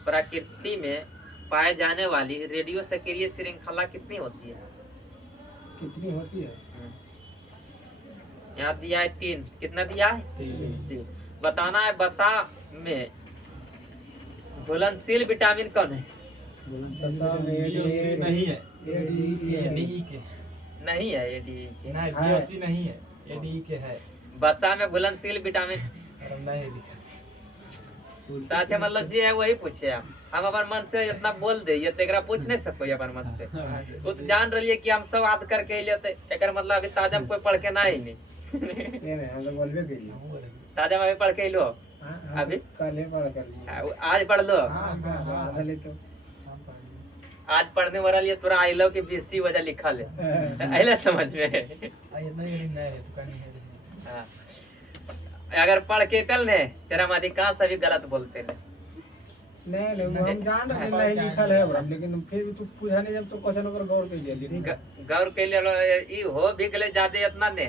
प्रकृति में पाए जाने वाली रेडियो सक्रिय श्रृंखला कितनी होती है, कितनी होती है। यहाँ दिया है 3। कितना दिया है, 3। बताना है वसा में घुलनशील विटामिन कौन है। नहीं है, नहीं है ADE के, नहीं है, ADE के है। वसा में घुलनशील विटामिन। अच्छा मतलब जी है वही पूछे हम अपन मन से इतना बोल दे, ये तेरा पूछ नहीं सको अपन मन से। वो तो जान रही है कि हम सब याद करके लेते, एक मतलब अभी ताजा में कोई पढ़ के ना ही नहीं हम तो बोलबे करिए, ताजा में अभी पढ़ के लो, अभी कल पढ़ कर लिए, आज पढ़ लो। तो आज पढ़ने वाला लिए तोरा आई लव की 20 वजह लिखा ले अहले समझ में। हाँ। अगर पढ़ के चल ने तेरा में अधिकांश सभी गलत बोलते हैं। नहीं हम जान रहे नहीं लिखल है बराबर, लेकिन फिर भी तू पूछा नहीं जब तो क्वेश्चन पर गौर कर लिया। गौर के लिए ई हो भी गले ज्यादा इतना ने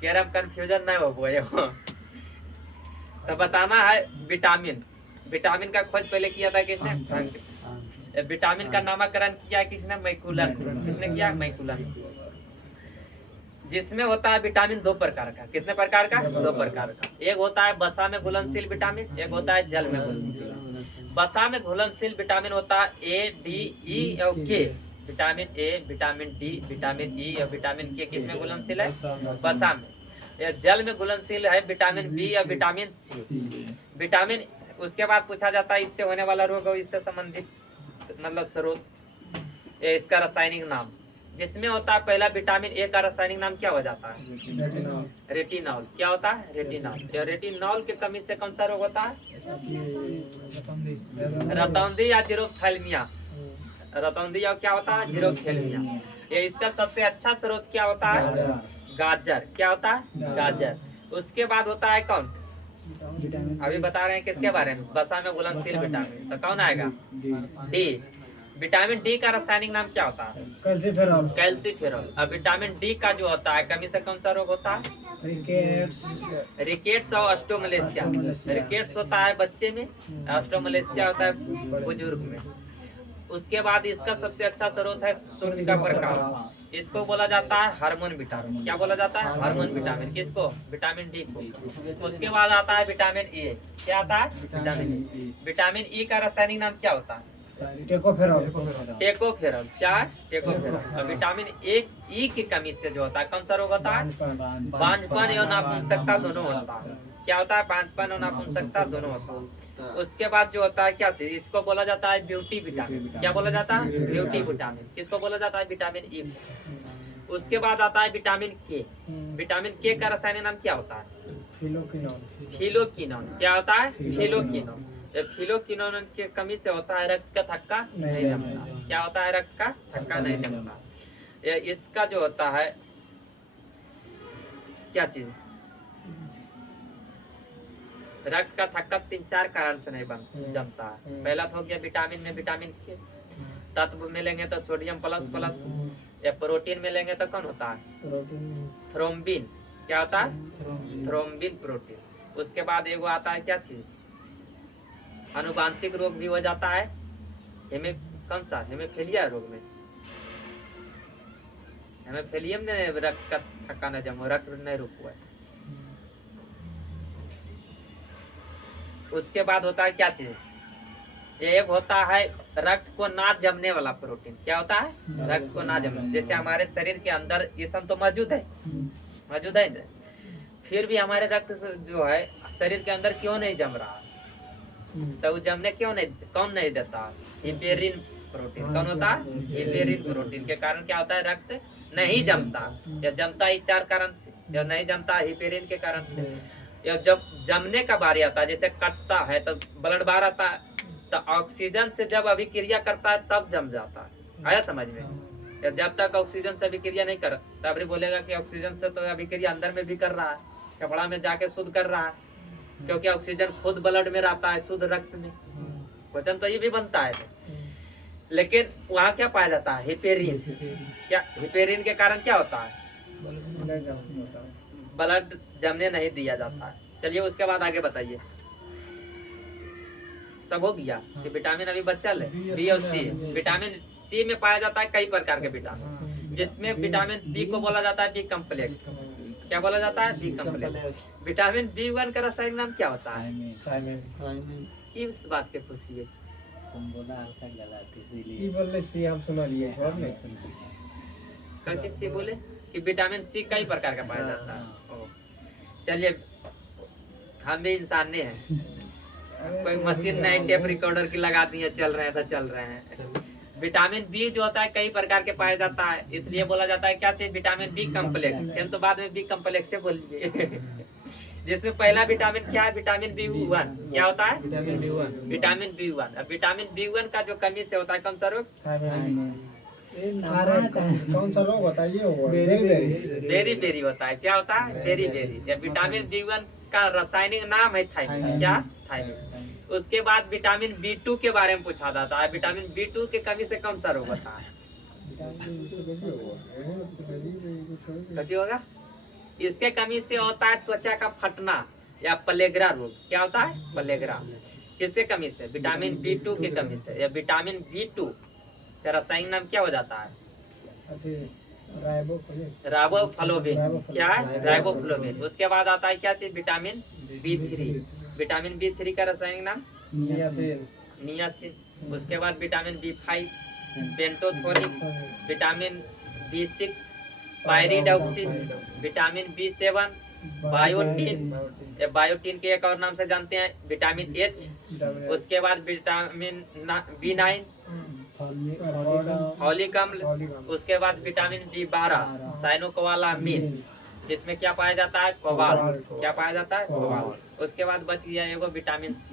केरा कंफ्यूजन ना हो गए हो। तो बताना है विटामिन। विटामिन का खोज पहले किया था किसने, विटामिन का नामकरण किया किसने? मैकुलर। किसने किया? मैकुलर। जिसमें होता है विटामिन दो प्रकार का। कितने प्रकार का? दो प्रकार का। एक होता है वसा में घुलनशील विटामिन, एक होता है जल में घुलनशील। वसा में घुलनशील विटामिन होता है ए, डी, ई और के। Vitamin A, vitamin D, vitamin E और विटामिन के किसमें घुलनशील है? वसा में। या जल में घुलनशील है विटामिन बी और विटामिन सी। विटामिन उसके बाद पूछा जाता है इससे होने वाला रोग और इससे संबंधित मतलब स्रोत, इसका रासायनिक नाम। जिसमें होता है पहला विटामिन ए का रासायनिक नाम क्या हो जाता है? रेटिनॉल। क्या होता है? रेटिनॉल। तो रेटिनॉल की कमी से कौन सा रोग होता है? रतौंधी या जीरोफ्थैल्मिया। रतौंधी या क्या होता है? जीरोफ्थैल्मिया। ये इसका सबसे अच्छा स्रोत क्या होता है? गाजर। क्या होता है? गाजर। उसके बाद होता है कौन? अभी बता रहे हैं किसके बारे में? वसा में घुलनशील विटामिन। तो कौन आएगा? डी। विटामिन डी का रासायनिक नाम क्या होता है? कैल्सीफेरॉल। कैल्सीफेरॉल। अब विटामिन डी का जो होता है कमी से कौन सा रोग होता है? रिकेट्स और ऑस्टोमलेशिया। रिकेट्स होता है बच्चे में, ऑस्टोमलेशिया होता है बुजुर्ग में। उसके बाद इसका सबसे अच्छा स्रोत है सूर्य का प्रकाश। इसको बोला जाता है हार्मोन विटामिन। क्या बोला जाता है? Hormone vitamin. किसको? विटामिन डी को। उसके बाद आता है विटामिन ए। क्या आता है? Vitamin E. विटामिन ई का रासायनिक नाम क्या होता है? टेकोफेरॉल। टेकोफेरॉल। क्या है? टेकोफेरॉल। और विटामिन ए ई की कमी से जो होता है कौन सा रोग होता है? बांझपन एवं नापुंसकता दोनों होता है। क्या होता है? बांझपन और नापुंसकता दोनों होता है। उसके बाद जो होता है क्या चीज? इसको बोला जाता है ब्यूटी विटामिन। क्या बोला जाता है? Beauty vitamin. किसको बोला जाता है? Vitamin E. उसके बाद आता है विटामिन के। विटामिन के का रासायनिक नाम क्या होता है? फिलोक्विनोन। क्या होता है? फिलोक्विनोन। फिलोक्विनोन की कमी से होता है रक्त का थक्का नहीं जमता। क्या होता है? रक्त का थक्का नहीं जमता। इसका जो होता है क्या चीज? रक्त का थक्का 3-4 कारण से नहीं जमता है। पहला तो हो गया विटामिन में विटामिन के तत्व मिलेंगे तो सोडियम प्लस प्लस, या प्रोटीन मिलेंगे तो कौन होता है? थ्रोम्बिन। क्या होता है? Thrombin protein. उसके बाद एगो आता है क्या चीज? अनुवांशिक रोग भी हो जाता है। कौन सा? हेमोफीलिया रोग में। हेमोफीलियम में रक्त का थक्का न जमो, रक्त नहीं रुको है। उसके बाद होता है क्या चीज? एक होता है रक्त को ना जमने वाला प्रोटीन। क्या होता है? रक्त को ना जमने। जैसे हमारे शरीर के अंदर ये सब तो मौजूद है ना? फिर भी हमारे रक्त जो है शरीर के अंदर क्यों नहीं जम रहा? तो वो जमने क्यों नहीं? कौन नहीं देता? Heparin protein. कौन होता है? हिपेरिन प्रोटीन के कारण क्या होता है? रक्त नहीं जमता। या जमता ही 4 कारण से, या नहीं जमता हिपेरिन के कारण से। या जब जमने का बारी आता है, जैसे कटता है तो ब्लड बाहर आता है, तो ऑक्सीजन से जब अभिक्रिया करता है तब जम जाता है। आया समझ में? या जब तक ऑक्सीजन से अभिक्रिया नहीं कर तब भी बोलेगा कि ऑक्सीजन से तो अभिक्रिया अंदर में भी कर रहा है, कपड़ा में जाके शुद्ध कर रहा है, क्योंकि ऑक्सीजन खुद ब्लड में रहता है, शुद्ध रक्त में। वजन तो ये भी बनता है, लेकिन वहाँ क्या पाया जाता है? हिपेरिन। क्या हिपेरिन के कारण क्या होता है? ब्लड जमने नहीं दिया जाता है। चलिए उसके बाद आगे बताइए। सब हो गया कि विटामिन अभी बचल है बी और सी। विटामिन सी में पाया जाता है कई प्रकार के विटामिन, जिसमें विटामिन बी को बोला जाता है बी कम्प्लेक्स। क्या बोला जाता है? B complex. विटामिन B1 का रासायनिक नाम क्या होता है? किस बात के खुशी है? कौन चीज सी बोले? कि विटामिन सी कई प्रकार का पाया जाता है। चलिए हम भी इंसान ने हैं, कोई मशीन नहीं टेप रिकॉर्डर की लगा दी है, चल रहे हैं तो चल रहे हैं। विटामिन बी जो होता है कई प्रकार के पाया जाता है, इसलिए बोला जाता है क्या चाहिए? Vitamin B complex. फिर तो बाद में बी कम्प्लेक्स से बोलिए। जिसमें पहला विटामिन क्या है? Vitamin B1। क्या होता है? Vitamin B1। अब विटामिन B1 का जो कमी से होता है कौन सा रोग? कौन सा रोग होता है? ये बेरी बेरी होता है। क्या होता है? Berry berry. या विटामिन B1 का रासायनिक नाम है थायमिन। क्या? थायमिन। उसके बाद विटामिन B2 के बारे में पूछा जाता है। विटामिन B2 के कमी से कौन सा रोग होता है? कथी होगा? इसके कमी से होता है त्वचा का फटना या पलेग्रा रोग। क्या होता है? पलेग्रा। किसके कमी से? विटामिन B2 की कमी से। या विटामिन B2 का रासायनिक नाम क्या हो जाता है? अरे राइबोफ्लाविन। राइबोफ्लाविन। क्या है? राइबोफ्लाविन। उसके बाद आता है क्या चीज? Vitamin B3। विटामिन B3 का रासायनिक नाम? नियासिन। नियासिन। उसके बाद vitamin B5 pantothenic. Vitamin B6 pyridoxine. Vitamin B7 biotin. Biotin के एक और नाम से जानते हैं विटामिन H। उसके बाद विटामिन B9 फॉलिक अम्ल। उसके बाद विटामिन B12 साइनोकोबालामिन, जिसमें क्या पाया जाता है? कोबाल्ट। क्या पाया जाता है? कोबाल्ट। उसके बाद बच गया एगो विटामिन C।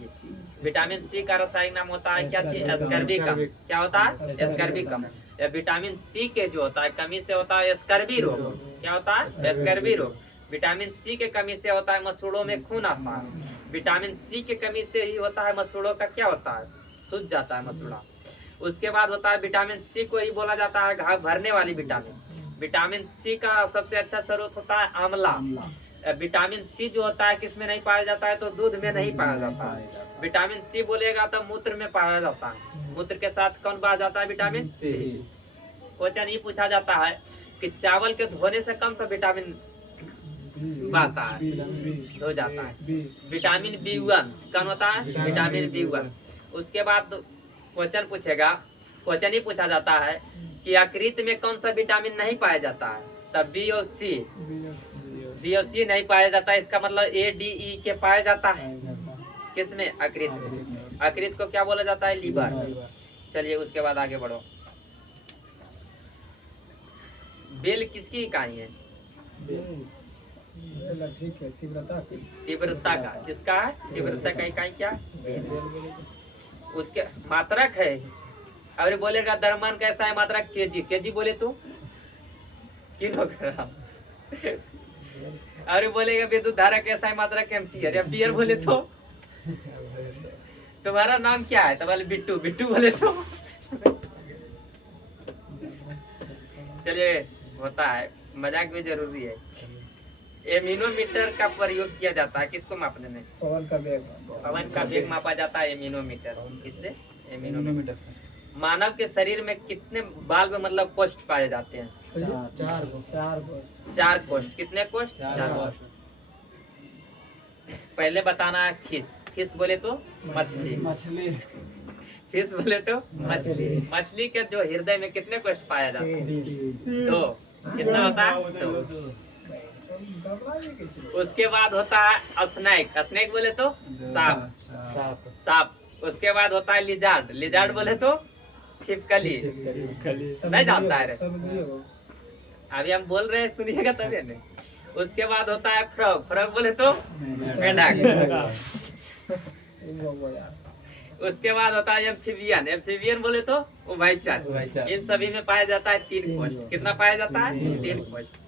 विटामिन C का रासायनिक नाम होता है क्या चीज? एस्कर्बिकम। क्या होता है? एस्कर्बिकम। या विटामिन C के जो होता है कमी से होता है स्कर्वी रोग। क्या होता है? स्कर्वी रोग। विटामिन C के कमी से होता है मसूड़ों में खून आता है। विटामिन C के कमी से ही होता है मसूड़ों का क्या होता है? सूज जाता है मसूड़ा। उसके बाद होता है विटामिन C को ही बोला जाता है घाव भरने वाली विटामिन। विटामिन C का सबसे अच्छा स्रोत होता है आंवला। विटामिन C जो होता है किसमें नहीं पाया जाता है? तो दूध में नहीं पाया जाता है। विटामिन C बोलेगा तो मूत्र में पाया जाता है। मूत्र के साथ कौन पाया जाता है? Vitamin C। क्वेश्चन ये पूछा जाता है कि चावल के धोने से कौन सा विटामिन आता है? धो जाता है। विटामिन B1 कौन होता है? Vitamin B1। उसके बाद क्वेश्चन पूछेगा, क्वेश्चन ही पूछा जाता है कि यकृत में कौन सा विटामिन नहीं पाया जाता है? तब B और C। B और C नहीं पाया जाता है, इसका मतलब A, D, E के पाया जाता है किसमें? यकृत में। यकृत को क्या बोला जाता है? लीवर। चलिए उसके बाद आगे बढ़ो। बेल किसकी इकाई है? ठीक है, तीव्रता की। तीव्रता का। किसका है? तीव्रता का इकाई क्या? उसके मात्रक है। अरे बोलेगा द्रव्यमान कैसा है? मात्रक केजी। केजी बोले तो किलोग्राम। अरे बोलेगा विद्युत धारा कैसा है? मात्रक एम्पियर। एम्पियर बोले तो तुम्हारा नाम क्या है? तो बोले बिट्टू। बिट्टू बोले तो चलिए होता है, मजाक भी जरूरी है। एमिनोमीटर का प्रयोग किया जाता है किसको मापने में? पवन का वेग। पवन का वेग मापा जाता है एमिनोमीटर। किससे? एमिनोमीटर। मानव के शरीर में कितने बाल्ब मतलब कोष्ठ पाए जाते हैं? 4 कोष्ठ। कितने कोष्ठ? 4 कोष्ठ। पहले बताना है फिश। फिश बोले तो मछली। फिश बोले तो मछली। मछली के जो हृदय में कितने कोष्ठ पाया जाता है? 2। कितना होता है? 2। उसके बाद होता है स्नेक। स्नेक बोले तो सांप। सांप। उसके बाद होता है लिजार्ड। लिजार्ड बोले तो छिपकली। नहीं जानता है रे? अभी हम बोल रहे हैं, सुनिएगा तभी नहीं। उसके बाद होता है फ्रॉग। फ्रॉग बोले तो मेंढक। उसके बाद होता है एम्फीबियन। एम्फीबियन बोले तो उभयचर। इन सभी में पाया जाता है 3 कोष्ठ। कितना पाया जाता है? 3 कोष्ठ।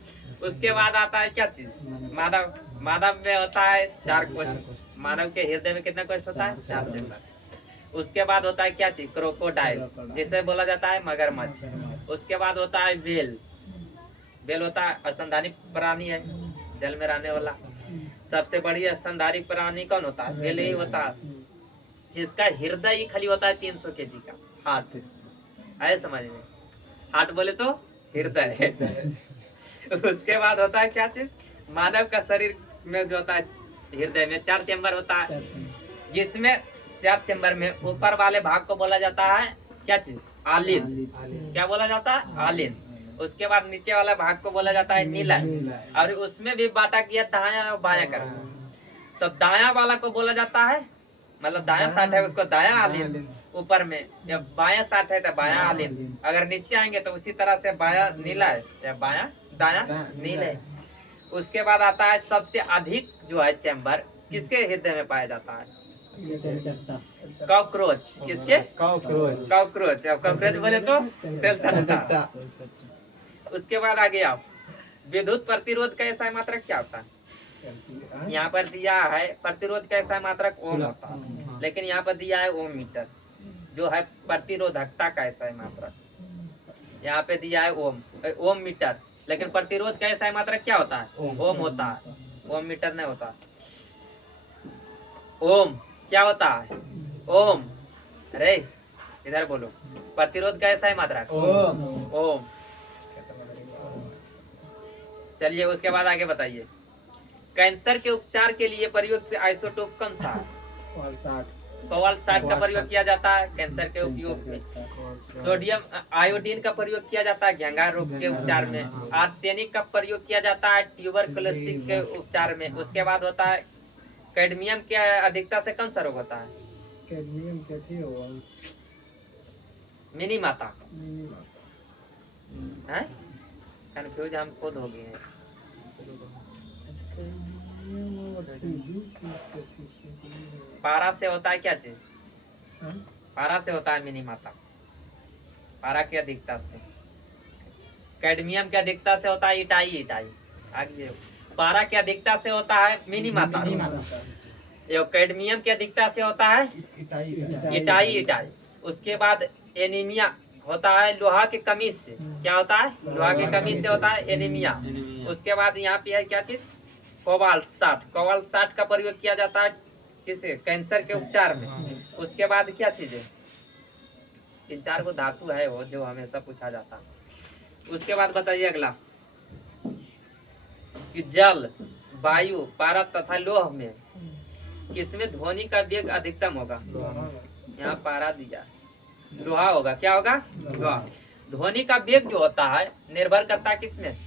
उसके बाद आता है क्या चीज? मानव। मानव में होता है 4 कोष्ठ। मानव के हृदय में कितना कोष्ठ होता है? 4 चैम्बर। उसके बाद होता है क्या चीज? क्रोकोडाइल, जिसे बोला जाता है मगरमच्छ। उसके बाद होता है व्हेल। व्हेल होता है स्तनधारी प्राणी है, जल में रहने वाला। सबसे बड़ी स्तनधारी प्राणी कौन होता है? व्हेल ही होता है, जिसका हृदय ही खाली होता है 300 kg का। हार्ट आए समझ में? हार्ट बोले तो हृदय। उसके बाद होता है क्या चीज? मानव का शरीर में जो होता है हृदय में 4 चैम्बर होता है, जिसमें 4 चैम्बर में ऊपर वाले भाग को बोला जाता है क्या चीज? आलिन। क्या बोला जाता है? आलिन। उसके बाद नीचे वाला भाग को बोला जाता है नीलन। और उसमें भी बांटा किया दायां और बायां कर। तो दायां वाला को बोला जाता है, मतलब दायां साठ है उसको दायां आलिन ऊपर में, जब बायां साठ है तो बायां आलिन। अगर नीचे आएंगे तो उसी तरह से बायां नीला है तो बायां दायां नीला है। उसके बाद आता है सबसे अधिक जो है चैम्बर किसके हृदय में पाया जाता है? कॉकरोच। किसके? कॉकरोच। कॉकरोच। अब कॉकरोच बोले तो तेलचट्टा। उसके बाद आगे आओ, विद्युत प्रतिरोध का ऐसा मात्रक क्या होता है? यहाँ पर दिया है प्रतिरोध का ऐसा मात्रक ओम होता है, लेकिन यहाँ पर दिया है ओम मीटर। जो है प्रतिरोधकता का ऐसा मात्रक, यहाँ पे दिया है ओम मीटर, लेकिन प्रतिरोध का ऐसा मात्रक क्या होता है? ओम होता है। ओम मीटर नहीं होता। ओम क्या होता है? ओम। अरे इधर बोलो, प्रतिरोध का ऐसा ही मात्रा। ओम। चलिए उसके बाद आगे बताइए। कैंसर के उपचार के लिए प्रयुक्त आइसोटोप कौन सा है? और 60 कोबाल्ट 60 का प्रयोग किया जाता है कैंसर के उपयोग में। सोडियम आयोडीन का प्रयोग किया जाता है घेंघा रोग के उपचार में। आर्सेनिक का प्रयोग किया जाता है ट्यूबरकुलोसिस के उपचार में। उसके बाद होता है कैडमियम की अधिकता से कौन सा रोग होता है? कैडमियम क्या थी वो मिनी माता है। कंफ्यूज हम खुद हो गए हैं। पारा से होता है क्या चीज? पारा से होता है मिनी माता, पारा की अधिकता से। कैडमियम की अधिकता से होता है इटाई। आगे पारा की अधिकता से होता है मिनी माता। ये कैडमियम की अधिकता से होता है इटाई। उसके बाद एनीमिया होता है लोहा की कमी से। क्या होता है? लोहा की कमी से होता है एनीमिया। उसके बाद यहाँ पे है क्या चीज? कोबाल्ट 60 का प्रयोग किया जाता है किसे? कैंसर के उपचार में। उसके बाद क्या चीज है? 3-4 गो धातु है वो जो हमेशा पूछा जाता है। उसके बाद बताइए अगला कि जल, वायु, पारा तथा लोह में किसमें ध्वनि का वेग अधिकतम होगा? यहाँ पारा दिया, लोहा होगा। क्या होगा? लोहा। ध्वनि का वेग जो होता है निर्भर करता है किसमें?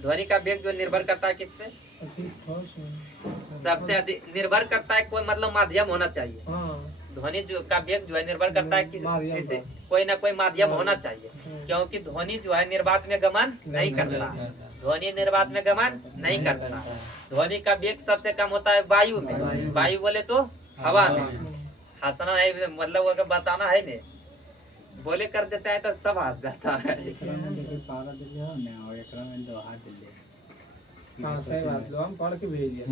ध्वनि का वेग जो निर्भर करता है किसमें? सबसे अधिक निर्भर करता है कोई मतलब माध्यम होना चाहिए। ध्वनि जो का वेग जो है निर्भर करता है किसे? कोई ना कोई माध्यम होना चाहिए, क्योंकि ध्वनि जो है निर्वात में गमन नहीं करता। ध्वनि निर्वात में गमन नहीं करता। ध्वनि का वेग सबसे कम होता है वायु में। वायु बोले तो हवा में। हंसना है मतलब अगर बताना है ने बोले कर देता है तो सब हंस जाता है। हाँ सही बात, लो हम पढ़ के भेज दिया।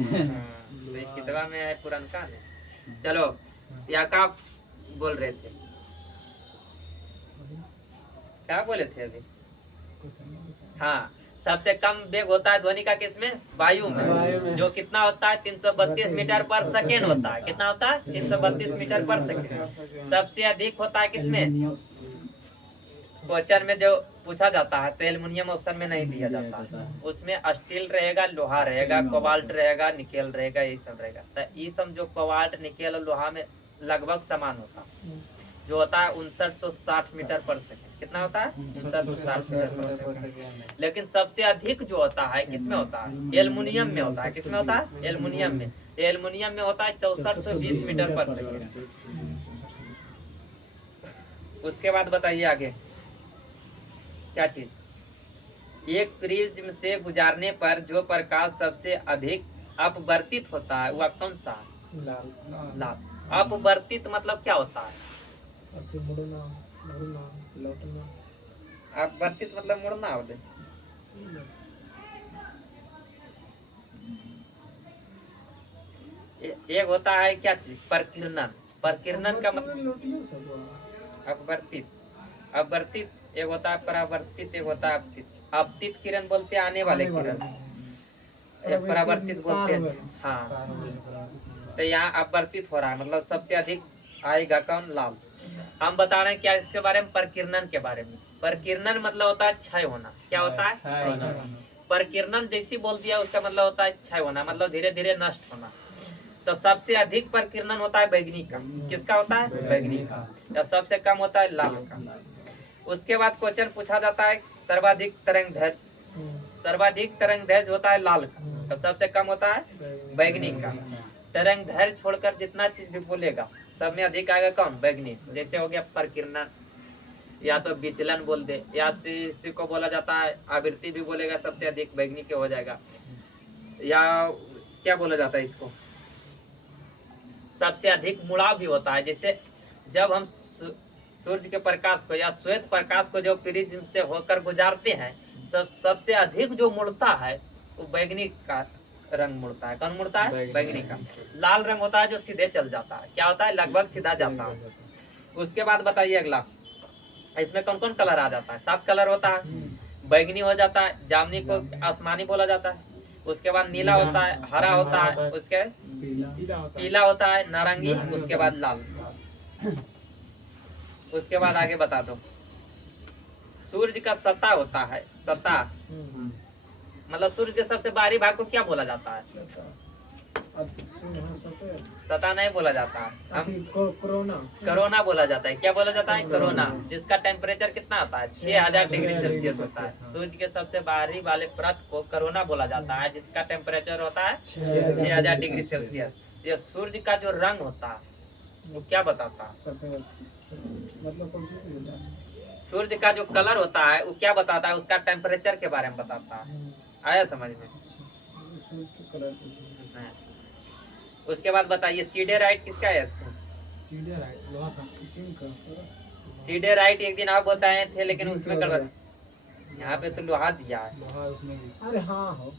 किताबा में है पुरनका में। चलो या का बोल रहे थे? क्या बोले थे अभी? हाँ, सबसे कम वेग होता है ध्वनि का किसमें? वायु में। जो कितना होता है? 332 मीटर पर सेकेंड होता है। कितना होता है? 332 मीटर पर सेकेंड। सबसे अधिक होता है किसमें? क्वेश्चन में जो पूछा जाता है तो एल्युमिनियम ऑप्शन में नहीं दिया जाता है। उसमें स्टील रहेगा, लोहा रहेगा, कोबाल्ट रहेगा, निकेल रहेगा, यही सब रहेगा। तो ये सब जो कोबाल्ट, निकेल और लोहा में लगभग समान होता है। जो होता है 5960 मीटर पर सेकेंड। कितना होता है? 5960 मीटर पर सेकेंड। लेकिन सबसे अधिक जो होता है किसमें होता है? एल्युमिनियम में होता है। किसमें होता है? एल्युमिनियम में। एल्युमिनियम में होता है 6420 मीटर पर सेकेंड। उसके बाद बताइए आगे क्या चीज? एक प्रिज्म से गुजारने पर जो प्रकाश सबसे अधिक अपवर्तित होता है वह कौन सा? लाल। अपवर्तित मतलब क्या होता है? अपवर्तित मतलब मुड़ना होता है। एक होता है क्या चीज? प्रकीर्णन। प्रकीर्णन का मतलब अपवर्तित। अपवर्तित एक होता है परावर्तित, एक होता है अपतित। अपतित किरण बोलते हैं आने वाले किरण, परावर्तित बोलते हैं। हाँ, तो यहाँ अपवर्तित हो रहा है मतलब सबसे अधिक आएगा कौन? लाल। हम बता रहे हैं क्या इसके बारे में? प्रकीर्णन के बारे में। प्रकीर्णन मतलब होता है क्षय होना। क्या होता है? प्रकीर्णन जैसे बोल दिया उसका मतलब होता है क्षय होना, मतलब धीरे धीरे नष्ट होना। तो सबसे अधिक प्रकीर्णन होता है बैगनी का। किसका होता है? बैगनी का। और सबसे कम होता है लाल का। उसके बाद क्वेश्चन पूछा जाता है सर्वाधिक तरंग दैर्घ्य। सर्वाधिक तरंग दैर्घ्य होता है लाल का और सबसे कम होता है बैगनी का। तरंग दैर्घ्य छोड़कर जितना चीज भी बोलेगा सब में अधिक आएगा कौन? बैगनी। जैसे हो गया प्रकीर्णन, या तो विचलन बोल दे, या इसी को बोला जाता है आवृत्ति भी बोलेगा सबसे अधिक बैगनी के हो जाएगा। या क्या बोला जाता है इसको? सबसे अधिक मुड़ाव भी होता है। जैसे जब हम सूर्य के प्रकाश को या श्वेत प्रकाश को जो प्रिज्म से होकर गुजारते हैं सबसे अधिक जो मुड़ता है वो बैगनी का रंग मुड़ता है। कौन मुड़ता है? बैगनी का। लाल रंग होता है जो सीधे चल जाता है। क्या होता है? लगभग सीधा जाता है। उसके बाद बताइए अगला, इसमें कौन कौन कलर आ जाता है? 7 कलर होता है। बैगनी हो जाता है, जामुनी को आसमानी बोला जाता है, उसके बाद नीला होता है, हरा होता है, उसके पीला होता है, नारंगी, उसके बाद लाल। उसके बाद आगे बता दो। सूर्य का सतह होता है, सतह मतलब सूर्य के सबसे बाहरी भाग को क्या बोला जाता है? सतह नहीं बोला जाता है, हम कोरोना बोला जाता है। क्या बोला जाता है? कोरोना, जिसका टेम्परेचर कितना होता है? 6000 डिग्री सेल्सियस होता है। सूर्य के सबसे बाहरी वाले परत को कोरोना बोला जाता है, जिसका टेम्परेचर होता है 6000 डिग्री सेल्सियस। ये सूर्य का जो रंग होता है वो क्या बताता है? सूर्य का जो कलर होता है वो क्या बताता है? उसका टेम्परेचर के बारे में बताता है। आया समझ में? उसके बाद बताइए सीडेराइट किसका है? सीडेराइट एक दिन आप बताए थे, लेकिन उसमें कर यहाँ पे तो लोहा दिया है। अरे हाँ हो,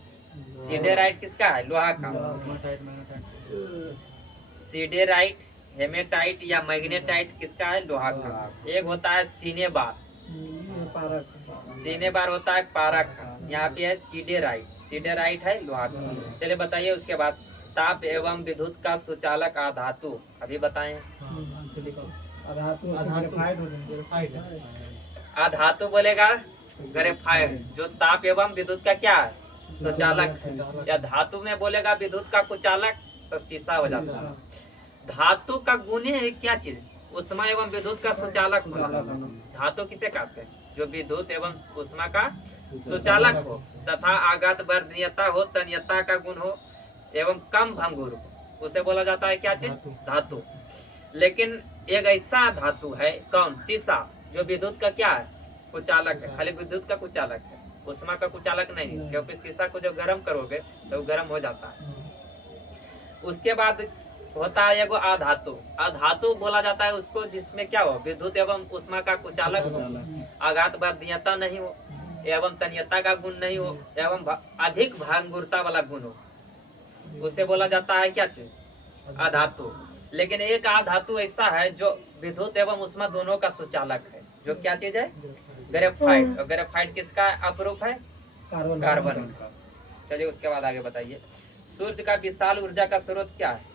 सीडेराइट किसका है? लोहा का। सीडेराइट, हेमेटाइट या मैग्नेटाइट किसका है? लोहा का। एक होता है सीनेबार, सीनेबार होता है पारक का। यहाँ पे है सीडेराइट, सीडेराइट है लोहा का। चलिए बताइए उसके बाद। ताप एवं विद्युत का सुचालक आधातु, अभी बताएं। आधातु बोलेगा ग्रेफाइट, जो ताप एवं विद्युत का क्या है? सुचालक है। या धातु में बोलेगा विद्युत का कुचालक, तो शीशा हो जाता है। धातु का गुण है क्या चीज? उष्मा एवं विद्युत का सुचालक होना। धातु किसे कहते हैं? जो विद्युत एवं उष्मा का सुचालक हो तथा आघात वर्धनीयता हो, तन्यता का गुण हो एवं कम भंगुर हो, उसे बोला जाता है क्या चीज? धातु। लेकिन एक ऐसा धातु है, कौन? शीशा, जो विद्युत का क्या है? कुचालक है। खाली विद्युत का कुचालक है, उष्मा का कुचालक नहीं है, क्योंकि शीशा को जब गर्म करोगे तो वो गर्म हो जाता है। उसके बाद होता है एगो आधातु। आधातु बोला जाता है उसको जिसमें क्या हो? विद्युत एवं उष्मा का कुचालक हो, आघात वर्धनीयता नहीं हो एवं तन्यता का गुण नहीं हो एवं अधिक भंगुरता वाला गुण हो, उसे बोला जाता है क्या चीज? आधातु। लेकिन एक आधातु ऐसा है जो विद्युत एवं उष्मा दोनों का सुचालक है, जो क्या चीज है? ग्रेफाइट। और ग्रेफाइट किसका अपरूप है? कार्बन का। चलिए उसके बाद आगे बताइए। सूर्य का विशाल ऊर्जा का स्रोत क्या है?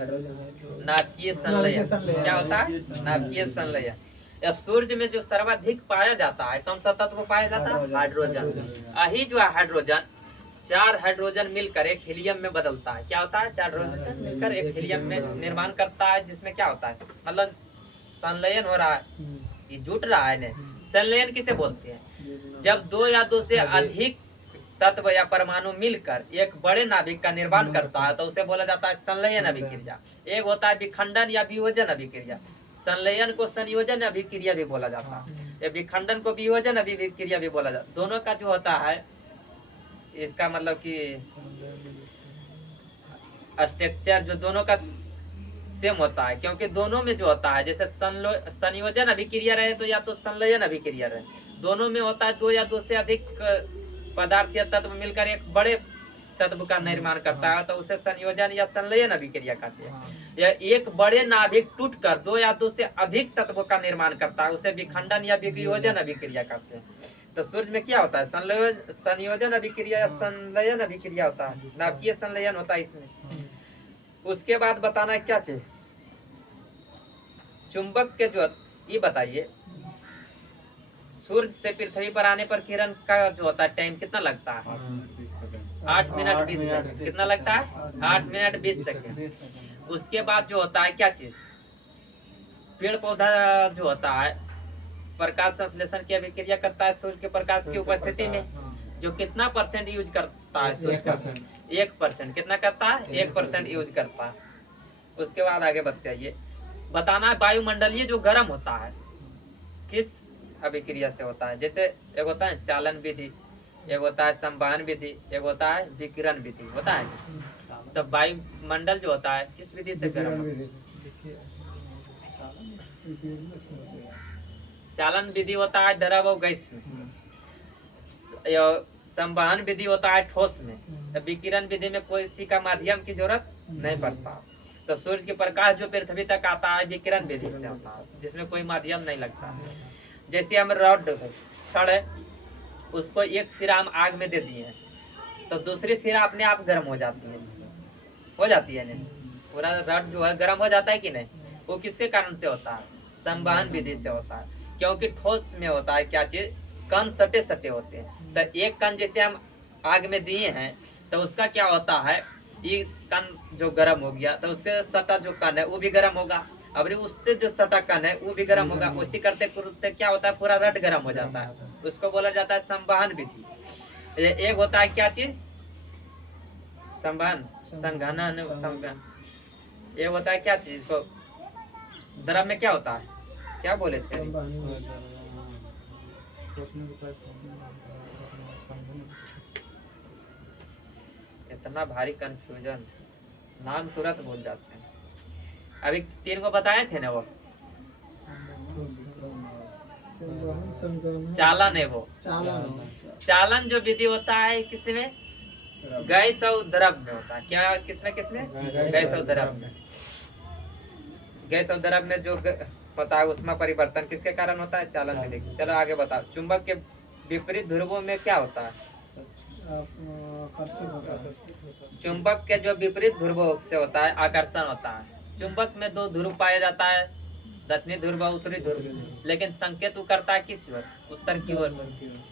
नाभिकीय संलयन। क्या होता है? नाभिकीय संलयन। या सूर्य में जो सर्वाधिक पाया जाता है, कौन सा तत्व पाया जाता है? हाइड्रोजन। यही जो है हाइड्रोजन, 4 हाइड्रोजन मिलकर एक हीलियम में बदलता है। क्या होता है? 4 हाइड्रोजन मिलकर एक हीलियम में निर्माण करता है, जिसमें क्या होता है? मतलब संलयन हो रहा है, ये जुट रहा है। ने संलयन किसे बोलते हैं? जब 2 या 2 से अधिक तत्व या परमाणु मिलकर एक बड़े नाभिक का निर्माण करता है, तो उसे बोला जाता है संलयन अभिक्रिया। एक होता है विखंडन या वियोजन अभिक्रिया। संलयन को संयोजन अभिक्रिया भी बोला जाता है, या विखंडन को वियोजन अभिक्रिया भी बोला जाता है। दोनों का जो होता है, इसका मतलब कि स्ट्रक्चर जो दोनों का सेम होता है, क्योंकि दोनों में जो होता है, जैसे संयोजन अभिक्रिया रहे तो या तो संलयन अभिक्रिया रहे, दोनों में होता है 2 या 2 से अधिक पदार्थ या तत्व मिलकर एक बड़े तत्व का निर्माण करता है, तो उसे संयोजन या संलयन अभिक्रिया कहते हैं। या एक बड़े नाभिक टूटकर 2 या 2 से अधिक तत्वों का निर्माण करता है, उसे विखंडन या वियोजन अभिक्रिया कहते हैं। तो सूर्य में क्या होता है? संयोजन अभिक्रिया या संलयन अभिक्रिया होता है, नाभिकीय संलयन होता है इसमें। उसके बाद बताना क्या चाहिए? चुंबक के जो ये बताइए, सूर्य से पृथ्वी पर आने पर किरण का जो होता है टाइम कितना लगता है? 8 मिनट 20 सेकंड। कितना लगता है? 8 मिनट 20 सेकंड। उसके बाद जो होता है क्या चीज? पेड़ पौधा जो होता है प्रकाश संश्लेषण की अभिक्रिया करता है सूर्य के प्रकाश की उपस्थिति में, जो कितना % यूज करता है सूर्य का? 1%। कितना करता है? 1% यूज करता है। उसके बाद आगे बताइए, बताना है वायुमंडलीय जो गर्म होता है किस अभिक्रिया से होता है? जैसे एक होता है चालन विधि, एक होता है संवहन विधि, एक होता है विकिरण विधि, होता है। तो वायुमंडल जो होता है किस विधि से गर्म होता है? चालन विधि होता है द्रव और गैस में, संवहन विधि होता है ठोस में, विकिरण विधि में कोई सी का माध्यम की जरूरत नहीं पड़ता। तो सूर्य के प्रकाश जो पृथ्वी तक आता है विकिरण विधि से आता है, जिसमें कोई माध्यम नहीं लगता है। जैसे हम रॉड है, छड़ है, उसको एक सिरा हम आग में दे दिए हैं, तो दूसरी सिरा अपने आप गर्म हो जाती है, नहीं पूरा रड जो है गर्म हो जाता है कि नहीं। वो किसके कारण से होता है? संवहन विधि से होता है, क्योंकि ठोस में होता है क्या चीज, कण सटे सटे होते हैं। तो एक कण जैसे हम आग में दिए हैं तो उसका क्या होता है, ये कण जो गर्म हो गया तो उसके सटा जो कण है वो भी गर्म होगा, अब उससे जो सटा कण है वो भी गर्म होगा। उसी करते करते क्या होता है, पूरा रड गर्म हो जाता है। उसको बोला जाता है संवहन विधि। एक होता है क्या चीज, संवहन, संघनन, संवहन। ये होता है क्या चीज को, द्रव में क्या होता है, क्या बोले थे? इतना भारी कंफ्यूजन, नाम तुरंत भूल जाते हैं। अभी 3 को बताए थे ना वो, चालन है वो। चालन जो विधि होता है किसमें, गैस और द्रव में होता है। क्या किसमें किसमें, गैस और द्रव में। गैस और द्रव में जो पता है उसमें परिवर्तन किसके कारण होता है, चालन में। देखिए चलो आगे बताओ, चुंबक के विपरीत ध्रुवों में क्या होता है? चुंबक के जो विपरीत ध्रुवों से होता है आकर्षण होता है। चुंबक में 2 ध्रुव पाया जाता है, दक्षिणी ध्रुव और उत्तरी ध्रुव, लेकिन संकेत वो करता है किस ओर, उत्तर की ओर।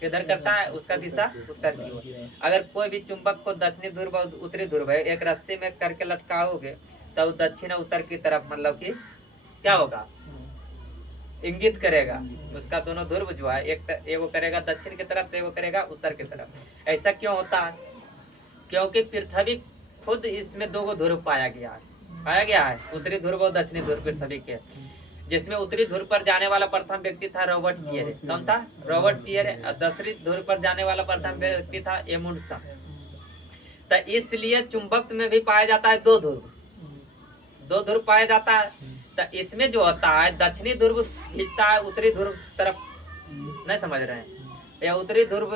किधर करता है, उसका दिशा उत्तर की ओर। अगर कोई भी चुंबक को दक्षिणी ध्रुव और उत्तरी ध्रुव है एक रस्सी में करके लटकाओगे तो दक्षिण और उत्तर की तरफ मतलब कि क्या होगा, इंगित करेगा। उसका दोनों ध्रुव जो है एक वो करेगा दक्षिण की तरफ, एक वो करेगा उत्तर की तरफ। ऐसा क्यों होता है, क्योंकि पृथ्वी खुद इसमें 2 ध्रुव पाया गया है, उत्तरी ध्रुव और दक्षिणी ध्रुव पृथ्वी के, जिसमें उत्तरी ध्रुव पर जाने वाला प्रथम व्यक्ति था रॉबर्ट पियरे। कौन था, रॉबर्ट पियरे। और दक्षिणी ध्रुव पर जाने वाला प्रथम व्यक्ति था एमुंडसन। तो इसलिए चुंबक में भी पाया जाता है 2 ध्रुव पाया जाता है। तो इसमें जो होता है दक्षिणी ध्रुव खींचता है उत्तरी ध्रुव तरफ, नहीं समझ रहे हैं, या उत्तरी ध्रुव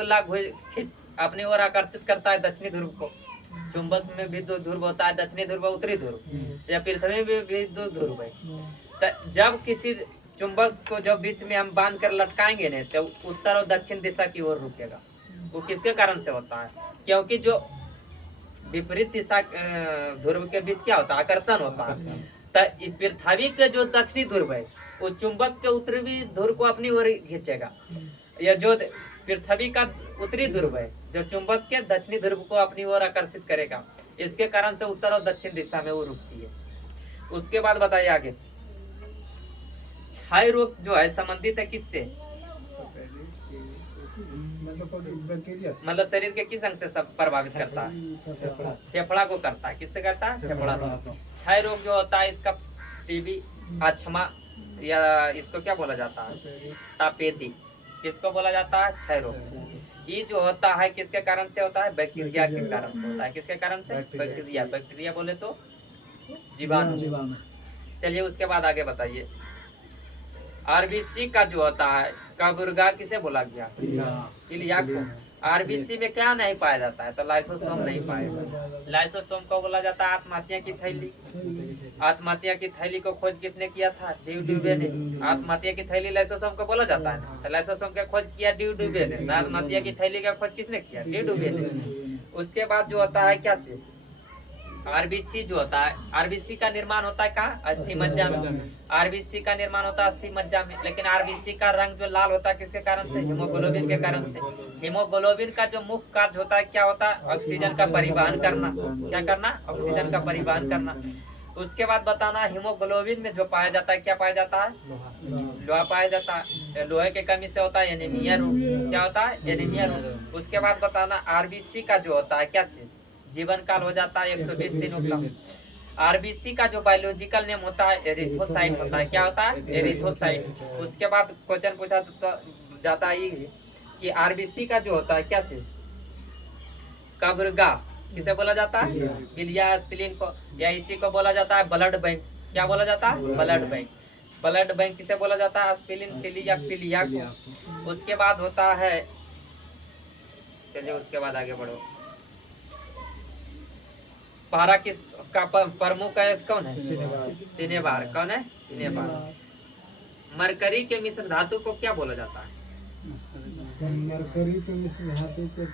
अपनी ओर आकर्षित करता है दक्षिणी ध्रुव को। चुंबक में भी 2 ध्रुव होता है, दक्षिणी ध्रुव उत्तरी ध्रुव, या पृथ्वी में भी 2 ध्रुव है। तो जब किसी चुंबक को जब बीच में हम बांध कर लटकाएंगे नहीं तो उत्तर और दक्षिण दिशा की ओर रुकेगा। वो किसके कारण से होता है, क्योंकि जो विपरीत दिशा ध्रुव के बीच क्या होता है, आकर्षण होता है। तो पृथ्वी के जो दक्षिणी ध्रुव है वो चुंबक के उत्तरी ध्रुव को अपनी ओर खींचेगा, या जो पृथ्वी का उत्तरी ध्रुव है जो चुंबक के दक्षिणी ध्रुव को अपनी ओर आकर्षित करेगा। इसके कारण से उत्तर और दक्षिण दिशा में वो रुकती है। उसके बाद बताइए आगे, क्षय रोग जो है संबंधित है किससे, मतलब शरीर के किस अंग से सब प्रभावित करता है, फेफड़ा को करता है। किससे करता है, फेफड़ा से। क्षय रोग जो होता है इसका टीबी, अक्षमा, या इसको क्या बोला जाता है, तापेती, किसको बोला जाता है, क्षय रोग। ये जो होता है किसके कारण से होता है, बैक्टीरिया के कारण से होता है। किसके कारण से, बैक्टीरिया बोले तो जीवाणु। चलिए उसके बाद आगे बताइए, आरबीसी का जो होता है कबुर्गा किसे बोला गया, इलिया को। आरबीसी में क्या नहीं पाया जाता है, तो लाइसोसोम नहीं पाया। लाइसोसोम को बोला जाता है आत्महत्या की थैली। आत्महत्या की थैली को खोज किसने किया था, ड्यूबे ने। आत्महत्या की थैली लाइसोसोम को बोला जाता है, तो लाइसोसोम का खोज किया ड्यूबे ने। आत्महत्या की थैली का खोज किसने किया, ड्यूबे ने। उसके बाद जो होता है क्या चीज, आरबीसी जो होता है, आरबीसी का निर्माण होता है कहाँ, अस्थि मज्जा में। आरबीसी का निर्माण होता है अस्थि मज्जा में, लेकिन आरबीसी का रंग जो लाल होता है किसके कारण से, हीमोग्लोबिन के कारण से। हीमोग्लोबिन का जो मुख्य कार्य होता है क्या होता है, ऑक्सीजन का परिवहन करना। क्या करना, ऑक्सीजन का परिवहन करना। उसके बाद बताना, हीमोग्लोबिन में जो पाया जाता है क्या पाया जाता है, लोहा पाया जाता है। लोहे के कमी से होता है एनीमिया रोग। क्या होता है, एनीमिया रोग। उसके बाद बताना, आरबीसी का जो होता है क्या चीज, जीवन काल हो जाता है 120 दिनों का। आरबीसी का जो बायोलॉजिकल नेम होता है एरिथ्रोसाइट होता है। क्या होता है, एरिथ्रोसाइट। उसके बाद क्वेश्चन पूछा जाता है कि आरबीसी का जो होता है क्या चीज, कबुर्गा किसे बोला जाता है, बिलिया स्प्लीन को, या इसी को बोला जाता है ब्लड बैंक। क्या बोला जाता है, ब्लड बैंक। ब्लड बैंक किसे बोला जाता है, स्प्लीन पिलिया को। उसके बाद होता है, चलिए उसके बाद आगे बढ़ो, पारा किस का प्रमुख है, कौन है, सिनेबार। कौन है, सिनेबार। मरकरी के मिश्र धातु को क्या बोला जाता है, मरकरी के मिश्र धातु को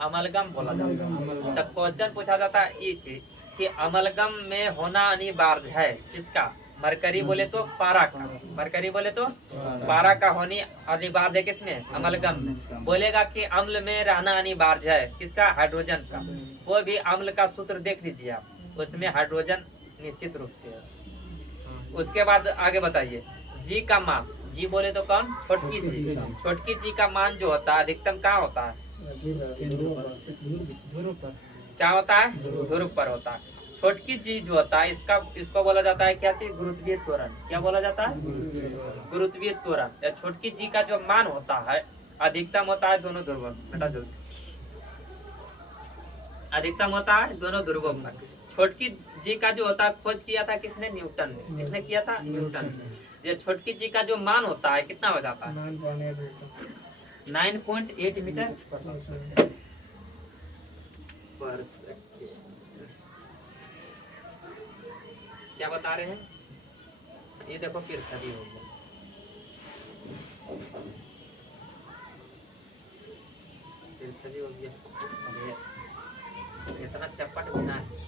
अमलगम बोला जाता है। तो क्वेश्चन पूछा जाता है ये चीज कि अमलगम में होना अनिवार्य है किसका? मरकरी बोले तो पारा का, मरकरी बोले तो पारा का होनी अनिवार्य है किसमें? अमलगम में। बोलेगा कि अम्ल में रहना अनिवार्य है किसका? हाइड्रोजन का। वो भी अम्ल का सूत्र देख लीजिए आप, उसमें हाइड्रोजन निश्चित रूप से है। उसके बाद आगे बताइए, जी का मान, जी बोले तो कौन? छोटकी जी। छोटकी जी का मान जो होता है अधिकतम कहाँ होता है? क्या होता है? ध्रुव पर होता है। छोटकी जी जो होता है इसको बोला जाता है क्या चीज? गुरुत्वीय त्वरण। क्या बोला जाता है? गुरुत्वीय त्वरण। या छोटकी जी का जो मान होता है अधिकतम होता है दोनों ध्रुवों, बेटा जल्दी, अधिकतम होता है दोनों ध्रुवों पर। छोटकी जी का जो होता है खोज किया था किसने? न्यूटन ने। किसने किया था? न्यूटन ने। ये छोटकी जी का जो मान होता है कितना हो जाता है? 9.8 मीटर पर सेकेंड। क्या बता रहे हैं? ये देखो पृथ्वी हो गया, पृथ्वी हो गया। अरे इतना चपट भी ना है।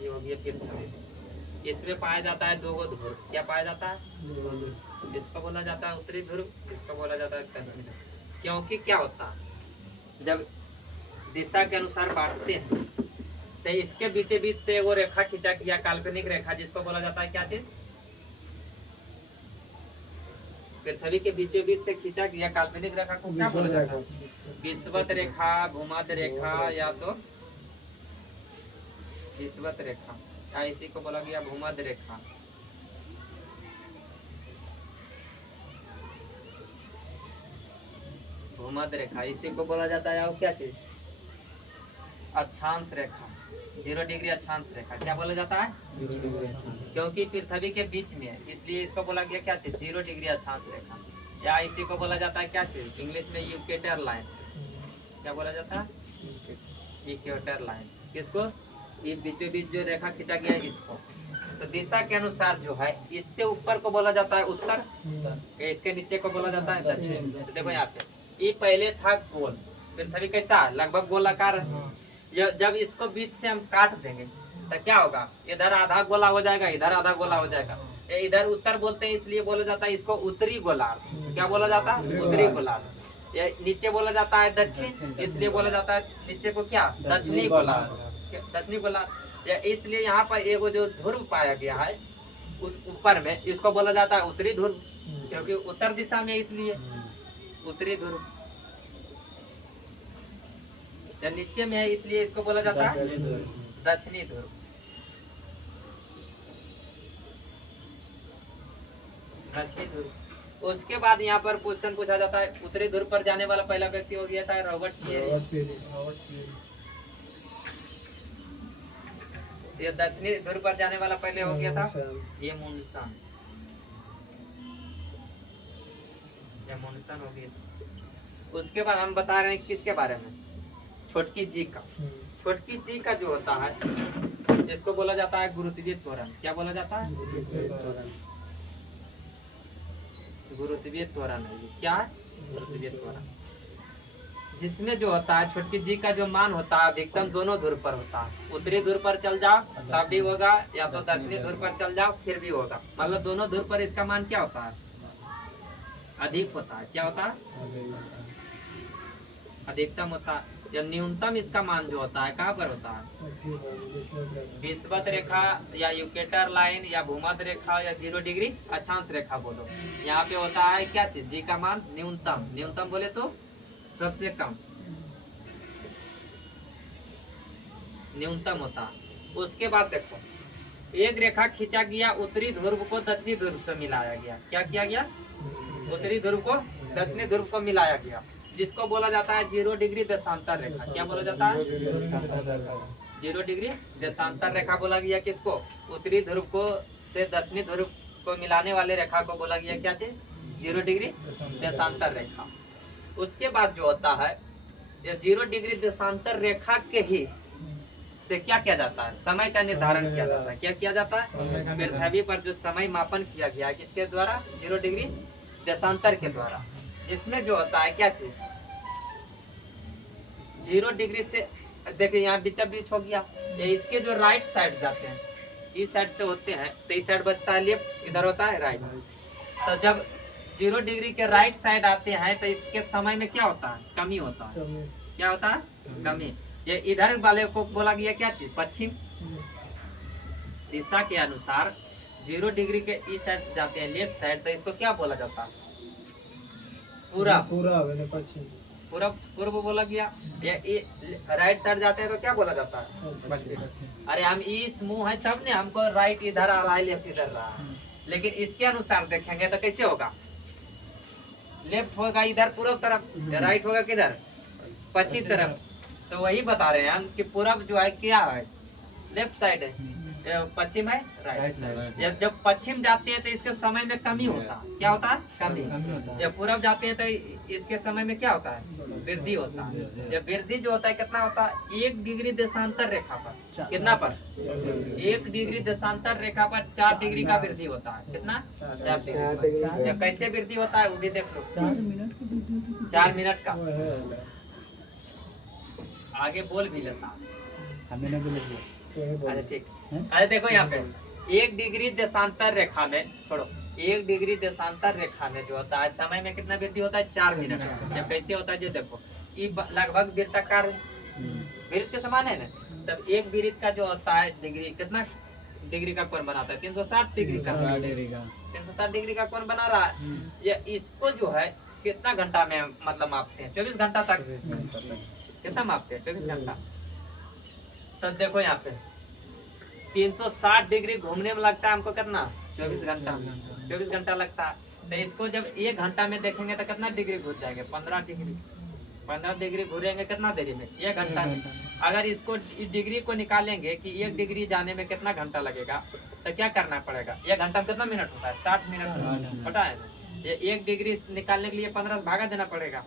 ये हो गया पृथ्वी। इसमें पाया जाता है 2 ध्रुव। क्या पाया जाता है? 2 ध्रुव। इसको बोला जाता है उत्तरी ध्रुव, इसको बोला जाता है दक्षिणी ध्रुव। क्योंकि क्या होता है जब दिशा के अनुसार बांटते हैं तो इसके बीचे बीच से वो रेखा खींचा गया, काल्पनिक रेखा, जिसको बोला जाता है क्या चीज? पृथ्वी के बीचों बीच से खींचा गया काल्पनिक रेखा को क्या बोला जाता है? विषुवत रेखा, भूमध्य रेखा, या तो विषुवत रेखा, या इसी को बोला गया भूमध्य रेखा। भूमध्य रेखा इसी को बोला जाता है। और क्या चीज? अक्षांश रेखा, 0 डिग्री अक्षांश रेखा। क्या बोला जाता है? क्योंकि पृथ्वी के बीच में है इसलिए इसको बोला गया क्या चीज? 0 डिग्री अक्षांश रेखा। या इसी को बोला जाता है क्या चीज? इंग्लिश में इक्वेटर लाइन। क्या बोला जाता है? Equator line. किसको? ये बीचों बीच जो रेखा खींचा गया है इसको। तो दिशा के अनुसार जो है इससे ऊपर को बोला जाता है उत्तर, इसके नीचे को बोला जाता है दक्षिण। तो देखो यहाँ पे ये पहले था गोल, पृथ्वी कैसा? लगभग गोलाकार। जब इसको बीच से हम काट देंगे तो क्या होगा? इधर आधा गोला हो जाएगा, इधर आधा गोला हो जाएगा। इधर उत्तर बोलते हैं इसलिए बोला जाता है इसको उत्तरी गोलार्ध। क्या बोला जाता है? उत्तरी गोलार्ध। ये नीचे बोला जाता है दक्षिण, इसलिए बोला जाता है नीचे को क्या? दक्षिणी गोलार्ध। दक्षिणी गोलार्ध। इसलिए यहाँ पर एक जो ध्रुव पाया गया है ऊपर में, इसको बोला जाता है उत्तरी ध्रुव, क्योंकि उत्तर दिशा में इसलिए उत्तरी ध्रुव। नीचे में है इसलिए इसको बोला जाता है दक्षिणी ध्रुव। दक्षिणी ध्रुव। उसके बाद यहाँ पर क्वेश्चन पूछा जाता है उत्तरी ध्रुव पर जाने वाला पहला व्यक्ति हो गया था रॉबर्ट पियरे। ये दक्षिणी ध्रुव पर जाने वाला पहले हो गया था ये मुनसन। ये मुनसन हो गया। उसके बाद हम बता रहे हैं किसके बारे में? छोटकी जी का। छोटकी जी का जो होता है इसको बोला जाता है गुरुत्वीय त्वरण। क्या बोला जाता है? गुरुत्वीय त्वरण है। क्या है? गुरुत्वीय त्वरण। जिसमें जो होता है छोटकी जी का जो मान होता है अधिकतम दोनों ध्रुव पर होता है। उत्तरी ध्रुव पर चल जाओ तब भी होगा, या तो दक्षिणी ध्रुव पर चल जाओ फिर भी होगा। मतलब दोनों ध्रुव पर इसका मान क्या होता है? अधिक होता है। क्या होता है? अधिकतम होता है। या न्यूनतम इसका मान जो होता है कहाँ पर होता है? विषुवत रेखा या इक्वेटर लाइन या भूमध्य रेखा या 0 डिग्री अक्षांश रेखा बोलो। यहाँ पे होता है क्या चीज? जी का मान न्यूनतम। न्यूनतम बोले तो सबसे कम, न्यूनतम होता है। उसके बाद देखो एक रेखा खींचा गया, उत्तरी ध्रुव को दक्षिणी ध्रुव से मिलाया गया। क्या किया गया? उत्तरी ध्रुव को दक्षिणी ध्रुव को मिलाया गया, जिसको बोला जाता है 0 डिग्री देशांतर रेखा। क्या बोला जाता है? 0 डिग्री देशांतर रेखा बोला गया। किसको? उत्तरी ध्रुव को से दक्षिणी ध्रुव को मिलाने वाले रेखा को बोला गया क्या चीज? 0 डिग्री देशांतर रेखा। उसके बाद जो होता है ये 0 डिग्री देशांतर रेखा के ही से क्या किया जाता है? समय का निर्धारण किया जाता है। क्या किया जाता है? पृथ्वी पर जो समय मापन किया गया है किसके द्वारा? 0 डिग्री देशांतर के द्वारा। जिसमें जो होता है क्या चीज 0 डिग्री से देखिए यहाँ बीचा बीच हो गया, ये इसके जो राइट साइड जाते हैं, इस साइड से होते हैं तो इस साइड बचता है लेफ्ट, इधर होता है राइट। तो जब 0 डिग्री के राइट साइड आते हैं तो इसके समय में क्या होता है, कमी होता है। क्या होता है, कमी। ये इधर वाले को बोला गया क्या चीज, पश्चिम दिशा के अनुसार 0 डिग्री के इस साइड जाते हैं लेफ्ट साइड, तो इसको क्या बोला जाता है, पूरब। पूरब पूर्व बोला गया। ये राइट साइड जाते हैं तो क्या बोला जाता है, पश्चिम। अरे हम इस मुंह है तब ने हमको राइट इधर आ रहा है लेफ्ट इधर रहा है, लेकिन इसके अनुसार देखेंगे तो कैसे होगा, लेफ्ट होगा इधर पूर्व तरफ, राइट होगा किधर, पश्चिम तरफ। तो वही बता रहे हैं हम कि पूरब जो है क्या है, लेफ्ट साइड है, पश्चिम है राइट साइड। जब पश्चिम जाते हैं तो इसके समय में कमी होता है, क्या होता है, कमी। जब पूरब जाते हैं तो इसके समय में क्या होता है, वृद्धि होता है। जब वृद्धि जो होता है कितना होता है, 1 डिग्री देशांतर रेखा पर, कितना पर, 1 डिग्री देशांतर रेखा पर 4 डिग्री का वृद्धि होता है। कितना, 4 डिग्री। जब कैसे वृद्धि होता है वो भी देख लो, 4 मिनट का। आगे बोल भी लेता अच्छा ठीक। अरे देखो यहाँ पे 1 डिग्री देशांतर रेखा में, छोड़ो, 1 डिग्री देशांतर रेखा में जो होता है समय में कितना वृद्धि होता है, 4 मिनट। जब कैसे होता है जो देखो, ये लगभग वृत्ताकार वृत्त के समान है ना, तब 1 वृत्त का जो होता है डिग्री, कितना डिग्री का कोण बनाता है, 360 डिग्री का। 360 डिग्री का कोण बना रहा है। ये इसको जो है कितना घंटा में मतलब मापते हैं, 24 घंटा तक। कितना मापते हैं, 24 घंटा। तो देखो यहाँ पे 360 डिग्री घूमने में लगता है हमको कितना, 24 घंटा। 24 घंटा लगता है। तो इसको जब 1 घंटा में देखेंगे तो कितना डिग्री घूम जाएंगे, 15 डिग्री। 15 डिग्री घूरेंगे कितना देरी में, 1 घंटा में। अगर इसको इस डिग्री को निकालेंगे कि 1 डिग्री जाने में कितना घंटा लगेगा, तो क्या करना पड़ेगा, 1 घंटा में कितना मिनट होता है, 60 मिनट पता है ना। ये 1 डिग्री निकालने के लिए 15 से भागा देना पड़ेगा।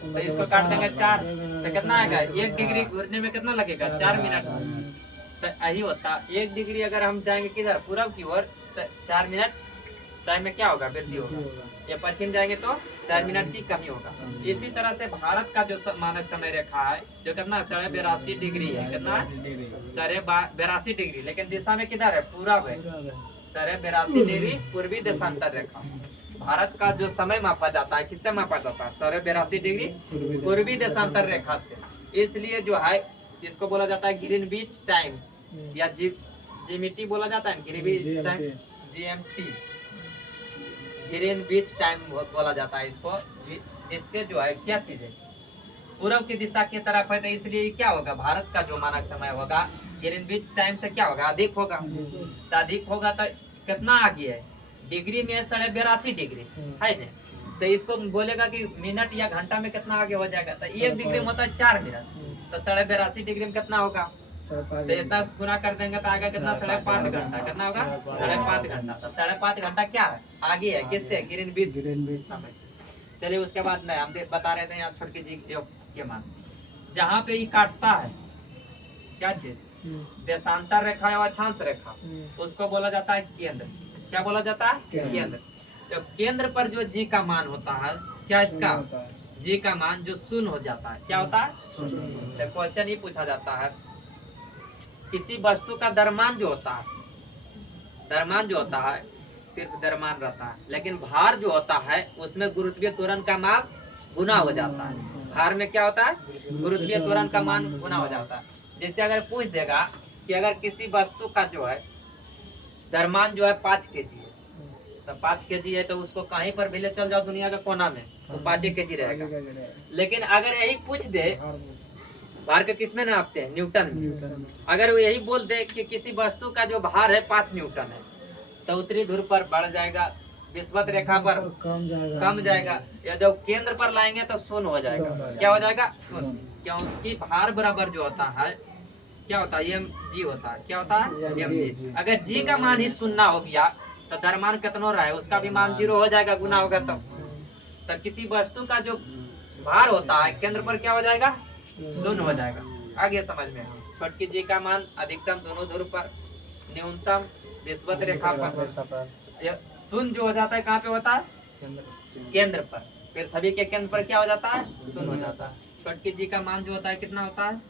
तो इसको काट देंगे 4, तो कितना आएगा, 1 डिग्री घूरने में कितना लगेगा, 4 मिनट। तो यही होता, 1 डिग्री अगर हम जाएंगे किधर, पूरब की ओर, तो 4 मिनट टाइम में क्या होगा, वृद्धि होगा। ये पश्चिम जाएंगे तो 4 मिनट की कमी होगा। इसी तरह से भारत का जो मानक समय रेखा है जो कितना 82.5 डिग्री है, कितना 82.5 डिग्री, लेकिन दिशा में किधर है, पूरब है। 82.5 डिग्री पूर्वी देशांतर रेखा। भारत का जो समय मापा जाता है किससे मापा जाता है, 82.5 डिग्री पूर्वी देशांतर रेखा से। इसलिए जो है इसको बोला जाता है ग्रीनविच टाइम, या जीएमटी बोला जाता है, Greenwich time, GMT, Greenwich time बोला जाता है इसको। जिससे जो है क्या चीज है, पूर्व की दिशा की तरफ है, तो इसलिए क्या होगा, भारत का जो मानक समय होगा ग्रीनविच टाइम से क्या होगा, अधिक होगा। तो अधिक होगा तो कितना आगे है, डिग्री में 82.5 डिग्री है ना। तो इसको बोलेगा कि मिनट या घंटा में कितना आगे हो जाएगा, तो 1 डिग्री में होता है 4 मिनट, तो 82.5 डिग्री में कितना होगा, तो इतना गुना कर देंगे तो आएगा कितना, 5.5 घंटा। कितना होगा, 5.5 घंटा। तो 5.5 घंटा क्या है, आगे है किससे, ग्रीनविच समय से। चलिए उसके बाद नहीं, हम बता रहे थे यहाँ छोड़ के जी के मान, जहाँ पे ये काटता है क्या चीज, देशांतर रेखा या अक्षांश रेखा, उसको बोला जाता है केंद्र। क्या बोला जाता है, केंद्र। तो केंद्र पर जो जी का मान होता है, क्या इसका जी का मान जो शून्य हो जाता है, क्या होता है, तो क्वेश्चन ये पूछा जाता है, किसी वस्तु का द्रव्यमान जो होता है, द्रव्यमान जो होता है सिर्फ द्रव्यमान रहता है, लेकिन भार जो होता है उसमें गुरुत्वीय त्वरण का मान गुना हो जाता है। भार में क्या होता है, गुरुत्वीय त्वरण का मान गुना हो जाता है। जैसे अगर पूछ देगा कि अगर किसी वस्तु का जो है द्रव्यमान जो है 5 केजी है, तो 5 केजी है तो उसको कहीं पर भी ले चल जाओ दुनिया के कोना में तो 5 केजी रहेगा। लेकिन अगर यही पूछ दे, भार के किस में नापते हैं, न्यूटन में। अगर वो यही बोल दे कि किसी वस्तु का जो भार है 5 न्यूटन है, तो उत्तरी ध्रुव पर बढ़ जाएगा, विषुवत रेखा पर कम जाएगा, या जब केंद्र पर लाएंगे तो शून्य हो जाएगा। क्या हो जाएगा, शून्य। क्योंकि भार बराबर जो होता है क्या होता है, एम जी होता है। क्या होता है, एम जी। अगर जी का मान ही शून्य हो गया तो द्रव्यमान कितना रहा है उसका भी मान 0 हो जाएगा, गुना होगा तब। तो किसी वस्तु का जो भार होता है केंद्र पर क्या हो जाएगा, शून्य हो जाएगा। आगे समझ में, छोटकी जी का मान अधिकतम दोनों ध्रुव पर, न्यूनतम विषुवत रेखा पर। शून्य जो हो जाता है कहाँ पे होता है, केंद्र पर, पृथ्वी के केंद्र पर क्या हो जाता है, शून्य हो जाता है। छोटकी जी का मान जो होता है कितना होता है,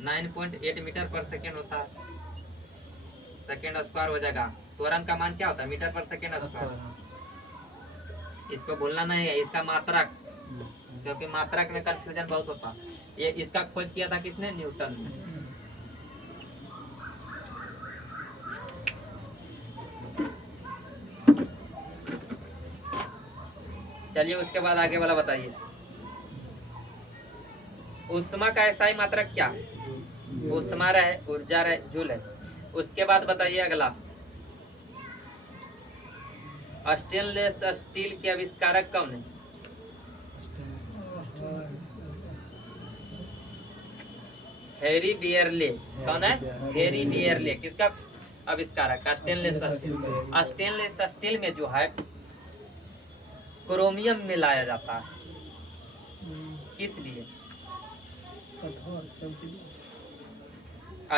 9.8 मीटर पर सेकेंड होता है, सेकेंड स्क्वायर हो जाएगा। त्वरण का मान क्या होता है, मीटर पर सेकेंड स्क्वायर। इसको भूलना नहीं है, इसका मात्रक, क्योंकि मात्रक में कंफ्यूजन बहुत होता है। ये इसका खोज किया था किसने, न्यूटन ने। चलिए उसके बाद आगे वाला बताइए। ऊष्मा का एसआई मात्रक क्या है, ऊष्मा रहे, ऊर्जा रहे, जूल है। उसके बाद बताइए अगला, स्टेनलेस स्टील के आविष्कारक कौन है, हैरी बियरले। कौन है, हैरी बियरले। किसका आविष्कारक, स्टेनलेस स्टील। स्टेनलेस स्टील में जो है क्रोमियम मिलाया जाता है, किस लिए,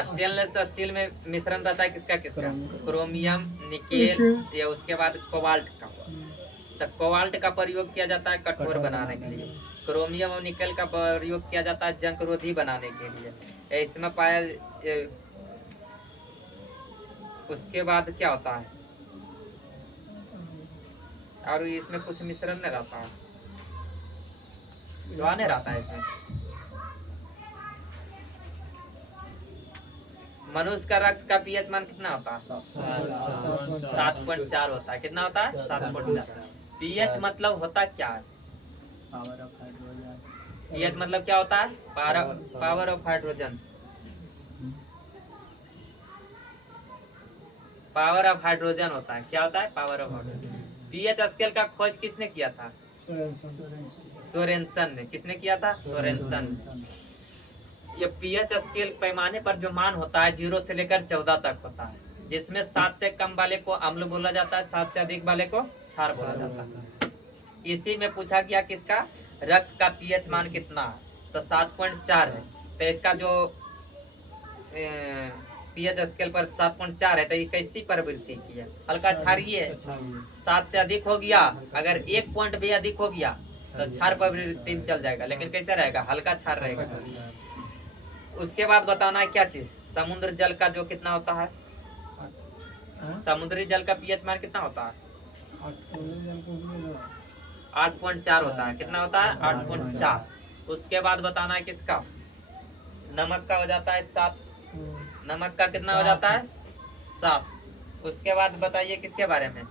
स्टेनलेस स्टील में मिश्रण रहता है किसका किसका, क्रोमियम, निकेल या उसके बाद कोबाल्ट का। तो कोबाल्ट का प्रयोग किया जाता है कठोर बनाने के लिए, क्रोमियम और निकेल का प्रयोग किया जाता है जंग रोधी बनाने के लिए। इसमें पाया उसके बाद क्या होता है, और इसमें कुछ मिश्रण नहीं रहता है, धुआं नहीं रहता है इसमें। मनुष्य का रक्त का पीएच मान कितना होता है, 7.4 होता है। कितना होता है, 7.4। पीएच मतलब होता क्या है, पीएच मतलब क्या होता है, power of hydrogen, power of hydrogen होता है। क्या होता है, power of hydrogen. PH scale का खोज किसने किया था, सोरेनसन ने। किसने किया था, सोरेनसन। ये पीएच स्केल पैमाने पर जो मान होता है 0 से लेकर 14 तक होता है, जिसमें 7 से कम वाले को अम्ल बोला जाता है, 7 से अधिक वाले को क्षार बोला जाता है। इसी में पूछा गया किसका, रक्त का पीएच मान कितना है, तो 7.4 है। तो इसका जो पीएच स्केल पर 7.4 है, तो ये कैसी प्रवृत्ति की है, हल्का क्षारीय है। 7 से अधिक हो गया, अगर 1 पॉइंट भी अधिक हो गया तो क्षार प्रवृत्ति में चल जाएगा, लेकिन कैसे रहेगा, हल्का क्षार रहेगा। उसके बाद बताना है क्या चीज, समुद्र जल का जो कितना होता है, समुद्री जल का पीएच मान कितना होता है, 8.4 होता है। कितना होता है, 8.4। उसके बाद बताना है किसका, नमक का हो जाता है 7। नमक का कितना हो जाता है, 7। उसके बाद बताइए किसके बारे में,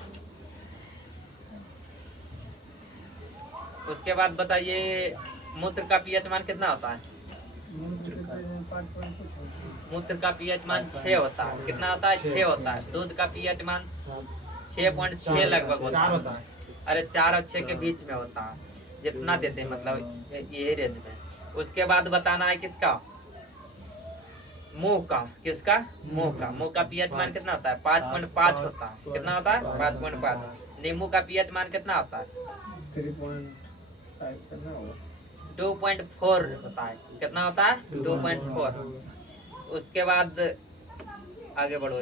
उसके बाद बताइए मूत्र का पीएच मान कितना होता है, मूत्र का पीएच मान 6 होता है। कितना होता है, 6 होता है। दूध का पीएच मान 6.6 लगभग होता है। अरे 4 और 6 के बीच में होता है, जितना देते हैं मतलब यही रेंज में। उसके बाद बताना है किसका, मुंह का। किसका, मुंह का। मुंह का पीएच मान कितना होता है, 5.5 होता है। कितना होता है, 5.5। नींबू का पीएच मान कितना होता है, 2.4 होता है। कितना होता है, 2.4। उसके बाद आगे बढ़ो।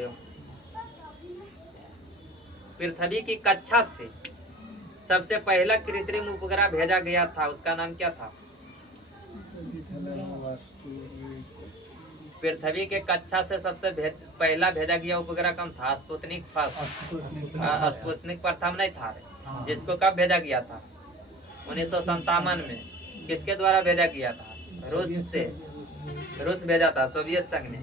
पृथ्वी की कक्षा से सबसे पहला कृत्रिम उपग्रह भेजा गया था, उसका नाम क्या था, पृथ्वी के कक्षा से सबसे पहला भेजा गया उपग्रह कौन था, स्पुतनिक फर्स्ट। स्पुतनिक प्रथम नहीं था, जिसको कब भेजा गया था, 1957 में। किसके द्वारा भेजा गया था, रूस से, रूस भेजा था, सोवियत संघ ने।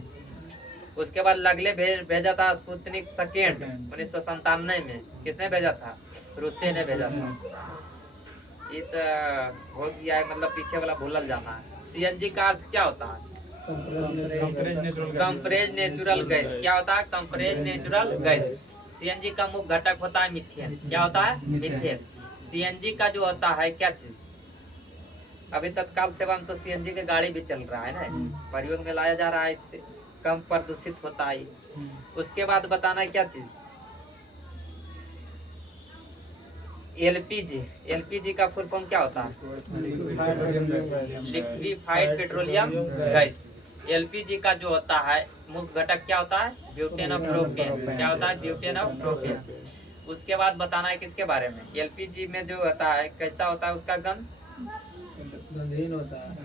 उसके बाद लगले भेजा था स्पुतनिक सेकेंड 1997 में। किसने भेजा था, रूसी ने भेजा था। ये तो हो गया है, मतलब पीछे वाला भूलल जाना है। सीएनजी का अर्थ क्या होता है, कंप्रेस्ड नेचुरल गैस। क्या होता है, कंप्रेस्ड नेचुरल गैस। सीएनजी का मुख्य घटक होता है मीथेन। क्या होता है, मीथेन। सीएनजी का जो होता है क्या चीज, अभी तत्काल सेवा में तो सीएनजी की गाड़ी भी चल रहा है ना, प्रयोग में लाया जा रहा है, इससे कम प्रदूषित होता है। उसके बाद बताना है क्या चीज, एलपीजी। एलपीजी का फुल फॉर्म क्या होता है, लिक्विफाइड पेट्रोलियम गैस। एलपीजी का जो होता है मुख्य घटक क्या होता है, ब्यूटेन ऑफ प्रोपेन। क्या होता है, ब्यूटेन ऑफ प्रोपेन। उसके बाद बताना है किसके बारे में, एलपीजी में जो होता है कैसा होता है उसका गंध, गंधहीन होता है।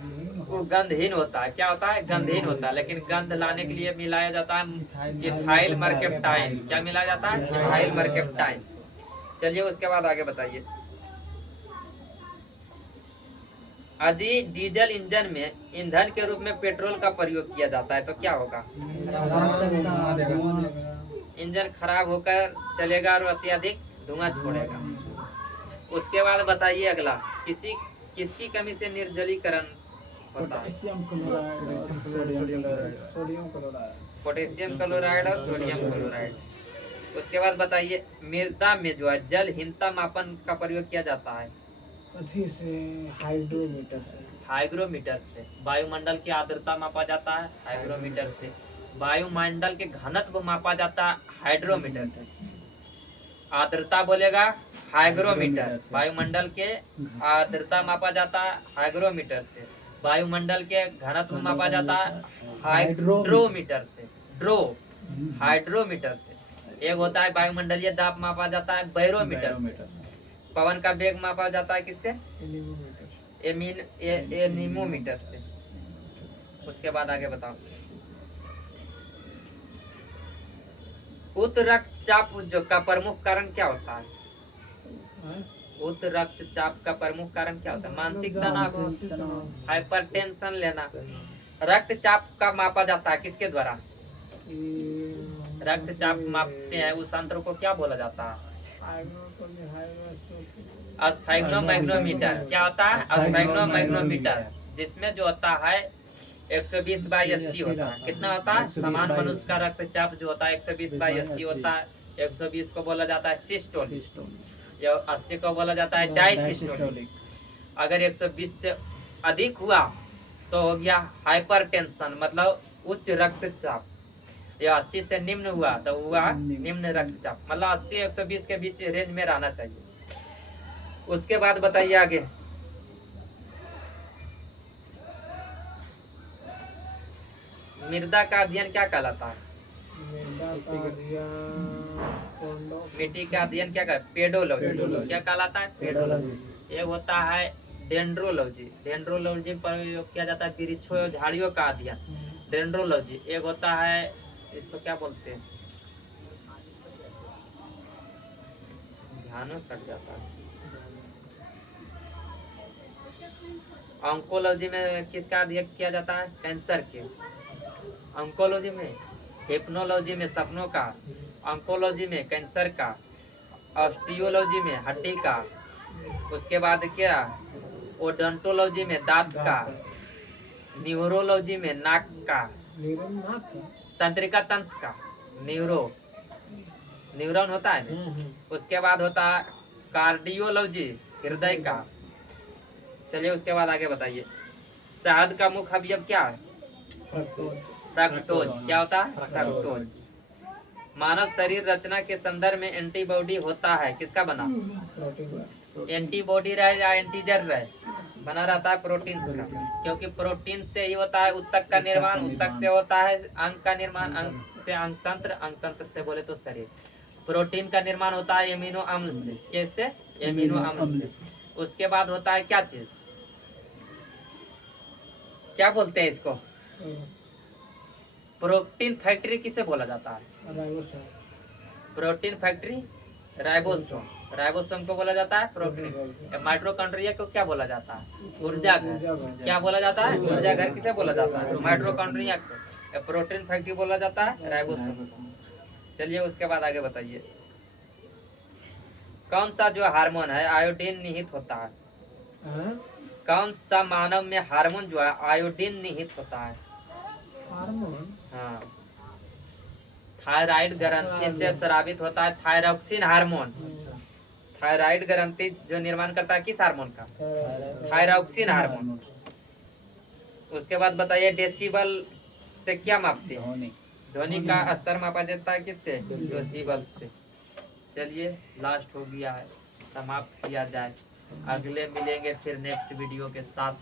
वो गंधहीन होता है। क्या होता है? गंधहीन होता है। लेकिन गंध लाने के लिए मिलाया जाता है इथाइल मरकेप्टाइन। क्या मिलाया जाता है? इथाइल मरकेप्टाइन। चलिए उसके बाद आगे बताइए। यदि डीजल इंजन में ईंधन के रूप में पेट्रोल का प्रयोग किया जाता है तो क्या होगा? इंजन खराब होकर चलेगा और अत्यधिक धुआं छोड़ेगा। उसके बाद बताइए अगला, किसकी कमी से निर्जलीकरण होता है? Potassium chloride, sodium chloride, potassium chloride और सोडियम क्लोराइड। उसके बाद बताइए मृदा में जो है जलहीनता मापन का प्रयोग किया जाता है? अथी से हाइड्रोमीटर से। हाइग्रोमीटर से। वायुमंडल की आर्द्रता मापा जाता है हाइग्रोमीटर से। वायुमंडल के घनत्व मापा जाता है हाइड्रोमीटर से। आर्द्रता बोलेगा हाइग्रोमीटर। वायुमंडल के आर्द्रता मापा जाता है हाइग्रोमीटर से। वायुमंडल के घनत्व मापा जाता है हाइड्रोमीटर से। ड्रो हाइड्रोमीटर से। एक होता है वायुमंडलीय दाब मापा जाता है बैरोमीटर से। पवन का वेग मापा जाता है किससे? एनीमोमीटर से। उसके बाद आगे बताओ। उच्च रक्तचाप जो का प्रमुख कारण क्या होता है? उच्च रक्तचाप का प्रमुख कारण क्या होता है? मानसिक तनाव, हाइपरटेंशन लेना। रक्तचाप का मापा जाता है किसके द्वारा? रक्तचाप मापते हैं उस यंत्र को क्या बोला जाता है? स्फेग्नोमैग्नोमीटर। क्या होता है? स्फेग्नोमैग्नोमीटर, जिसमें जो होता है 120/80 होता है। कितना होता है? समान मनुष्य का रक्तचाप जो होता है 120/80 होता है। 120 को बोला जाता है सिस्टोलिक, या 80 को बोला जाता है डायसिस्टोलिक। अगर 120 से अधिक हुआ तो हो गया हाइपरटेंशन, मतलब उच्च रक्तचाप। या 80 से निम्न हुआ तो हुआ निम्न रक्तचाप। मतलब 80-120 के बीच रेंज में रहना चाहिए। उसके बाद बताइए आगे। मृदा का अध्ययन क्या कहलाता है? मिट्टी का अध्ययन क्या कहलाता है? पेडोलॉजी। क्या कहलाता है? पेडोलॉजी। एक होता है डेंड्रोलॉजी। डेंड्रोलॉजी पर किया जाता है वृक्षों और झाड़ियों का अध्ययन, डेंड्रोलॉजी। एक होता है, इसको क्या बोलते हैं, ध्यान सट जाता है। ऑन्कोलॉजी में किसका अध्ययन किया जाता है? कैंसर के। ऑन्कोलॉजी में, हिप्नोलॉजी में सपनों का, ऑन्कोलॉजी में कैंसर का, ऑस्टियोलॉजी में हड्डी का। उसके बाद क्या, ओडोंटोलॉजी में दांत का, न्यूरोलॉजी में नाक का, तंत्रिका तंत्र का, न्यूरॉन होता है ना। उसके बाद होता है कार्डियोलॉजी, हृदय का। चलिए उसके बाद आगे बताइए। शहद का मुख्य अवयव क्या है? फ्रक्टोज। क्या होता है? फ्रक्टोज। मानव शरीर रचना के संदर्भ में एंटीबॉडी होता है किसका बना? एंटीबॉडी रहे या एंटीजन रहे, बना रहता है प्रोटीन का। क्योंकि प्रोटीन से ही होता है उत्तक का निर्माण, उत्तक से होता है अंग का निर्माण, अंग से अंगतंत्र, अंगतंत्र से बोले तो शरीर। प्रोटीन का निर्माण होता है एमिनो अम्ल से। कैसे? एमिनो अम्ल से। उसके बाद होता है क्या चीज, क्या बोलते हैं इसको? प्रोटीन फैक्ट्री किसे बोला जाता है? Protein factory ribosome. राइबोसोम को बोला जाता है प्रोटीन। माइटोकॉन्ड्रिया को क्या बोला जाता है? ऊर्जा घर। क्या बोला जाता है? ऊर्जा घर किसे बोला जाता है? माइटोकॉन्ड्रिया को। प्रोटीन फैक्ट्री बोला जाता है राइबोसोम। चलिए उसके बाद आगे बताइए। कौन सा जो हार्मोन है आयोडीन निहित होता है? कौन सा मानव में हार्मोन जो है आयोडीन निहित होता है? हार्मोन, हाँ, थायराइड ग्रंथि से स्रावित होता है थायरॉक्सिन हार्मोन। थायराइड ग्रंथि जो निर्माण करता है किस हार्मोन का? Thyroxine hormone. उसके बाद बताइए डेसिबल से क्या मापते हैं? ध्वनि का स्तर मापा जाता है किससे? डेसिबल से। चलिए लास्ट हो गया है, समाप्त किया जाए। अगले मिलेंगे फिर नेक्स्ट वीडियो के साथ।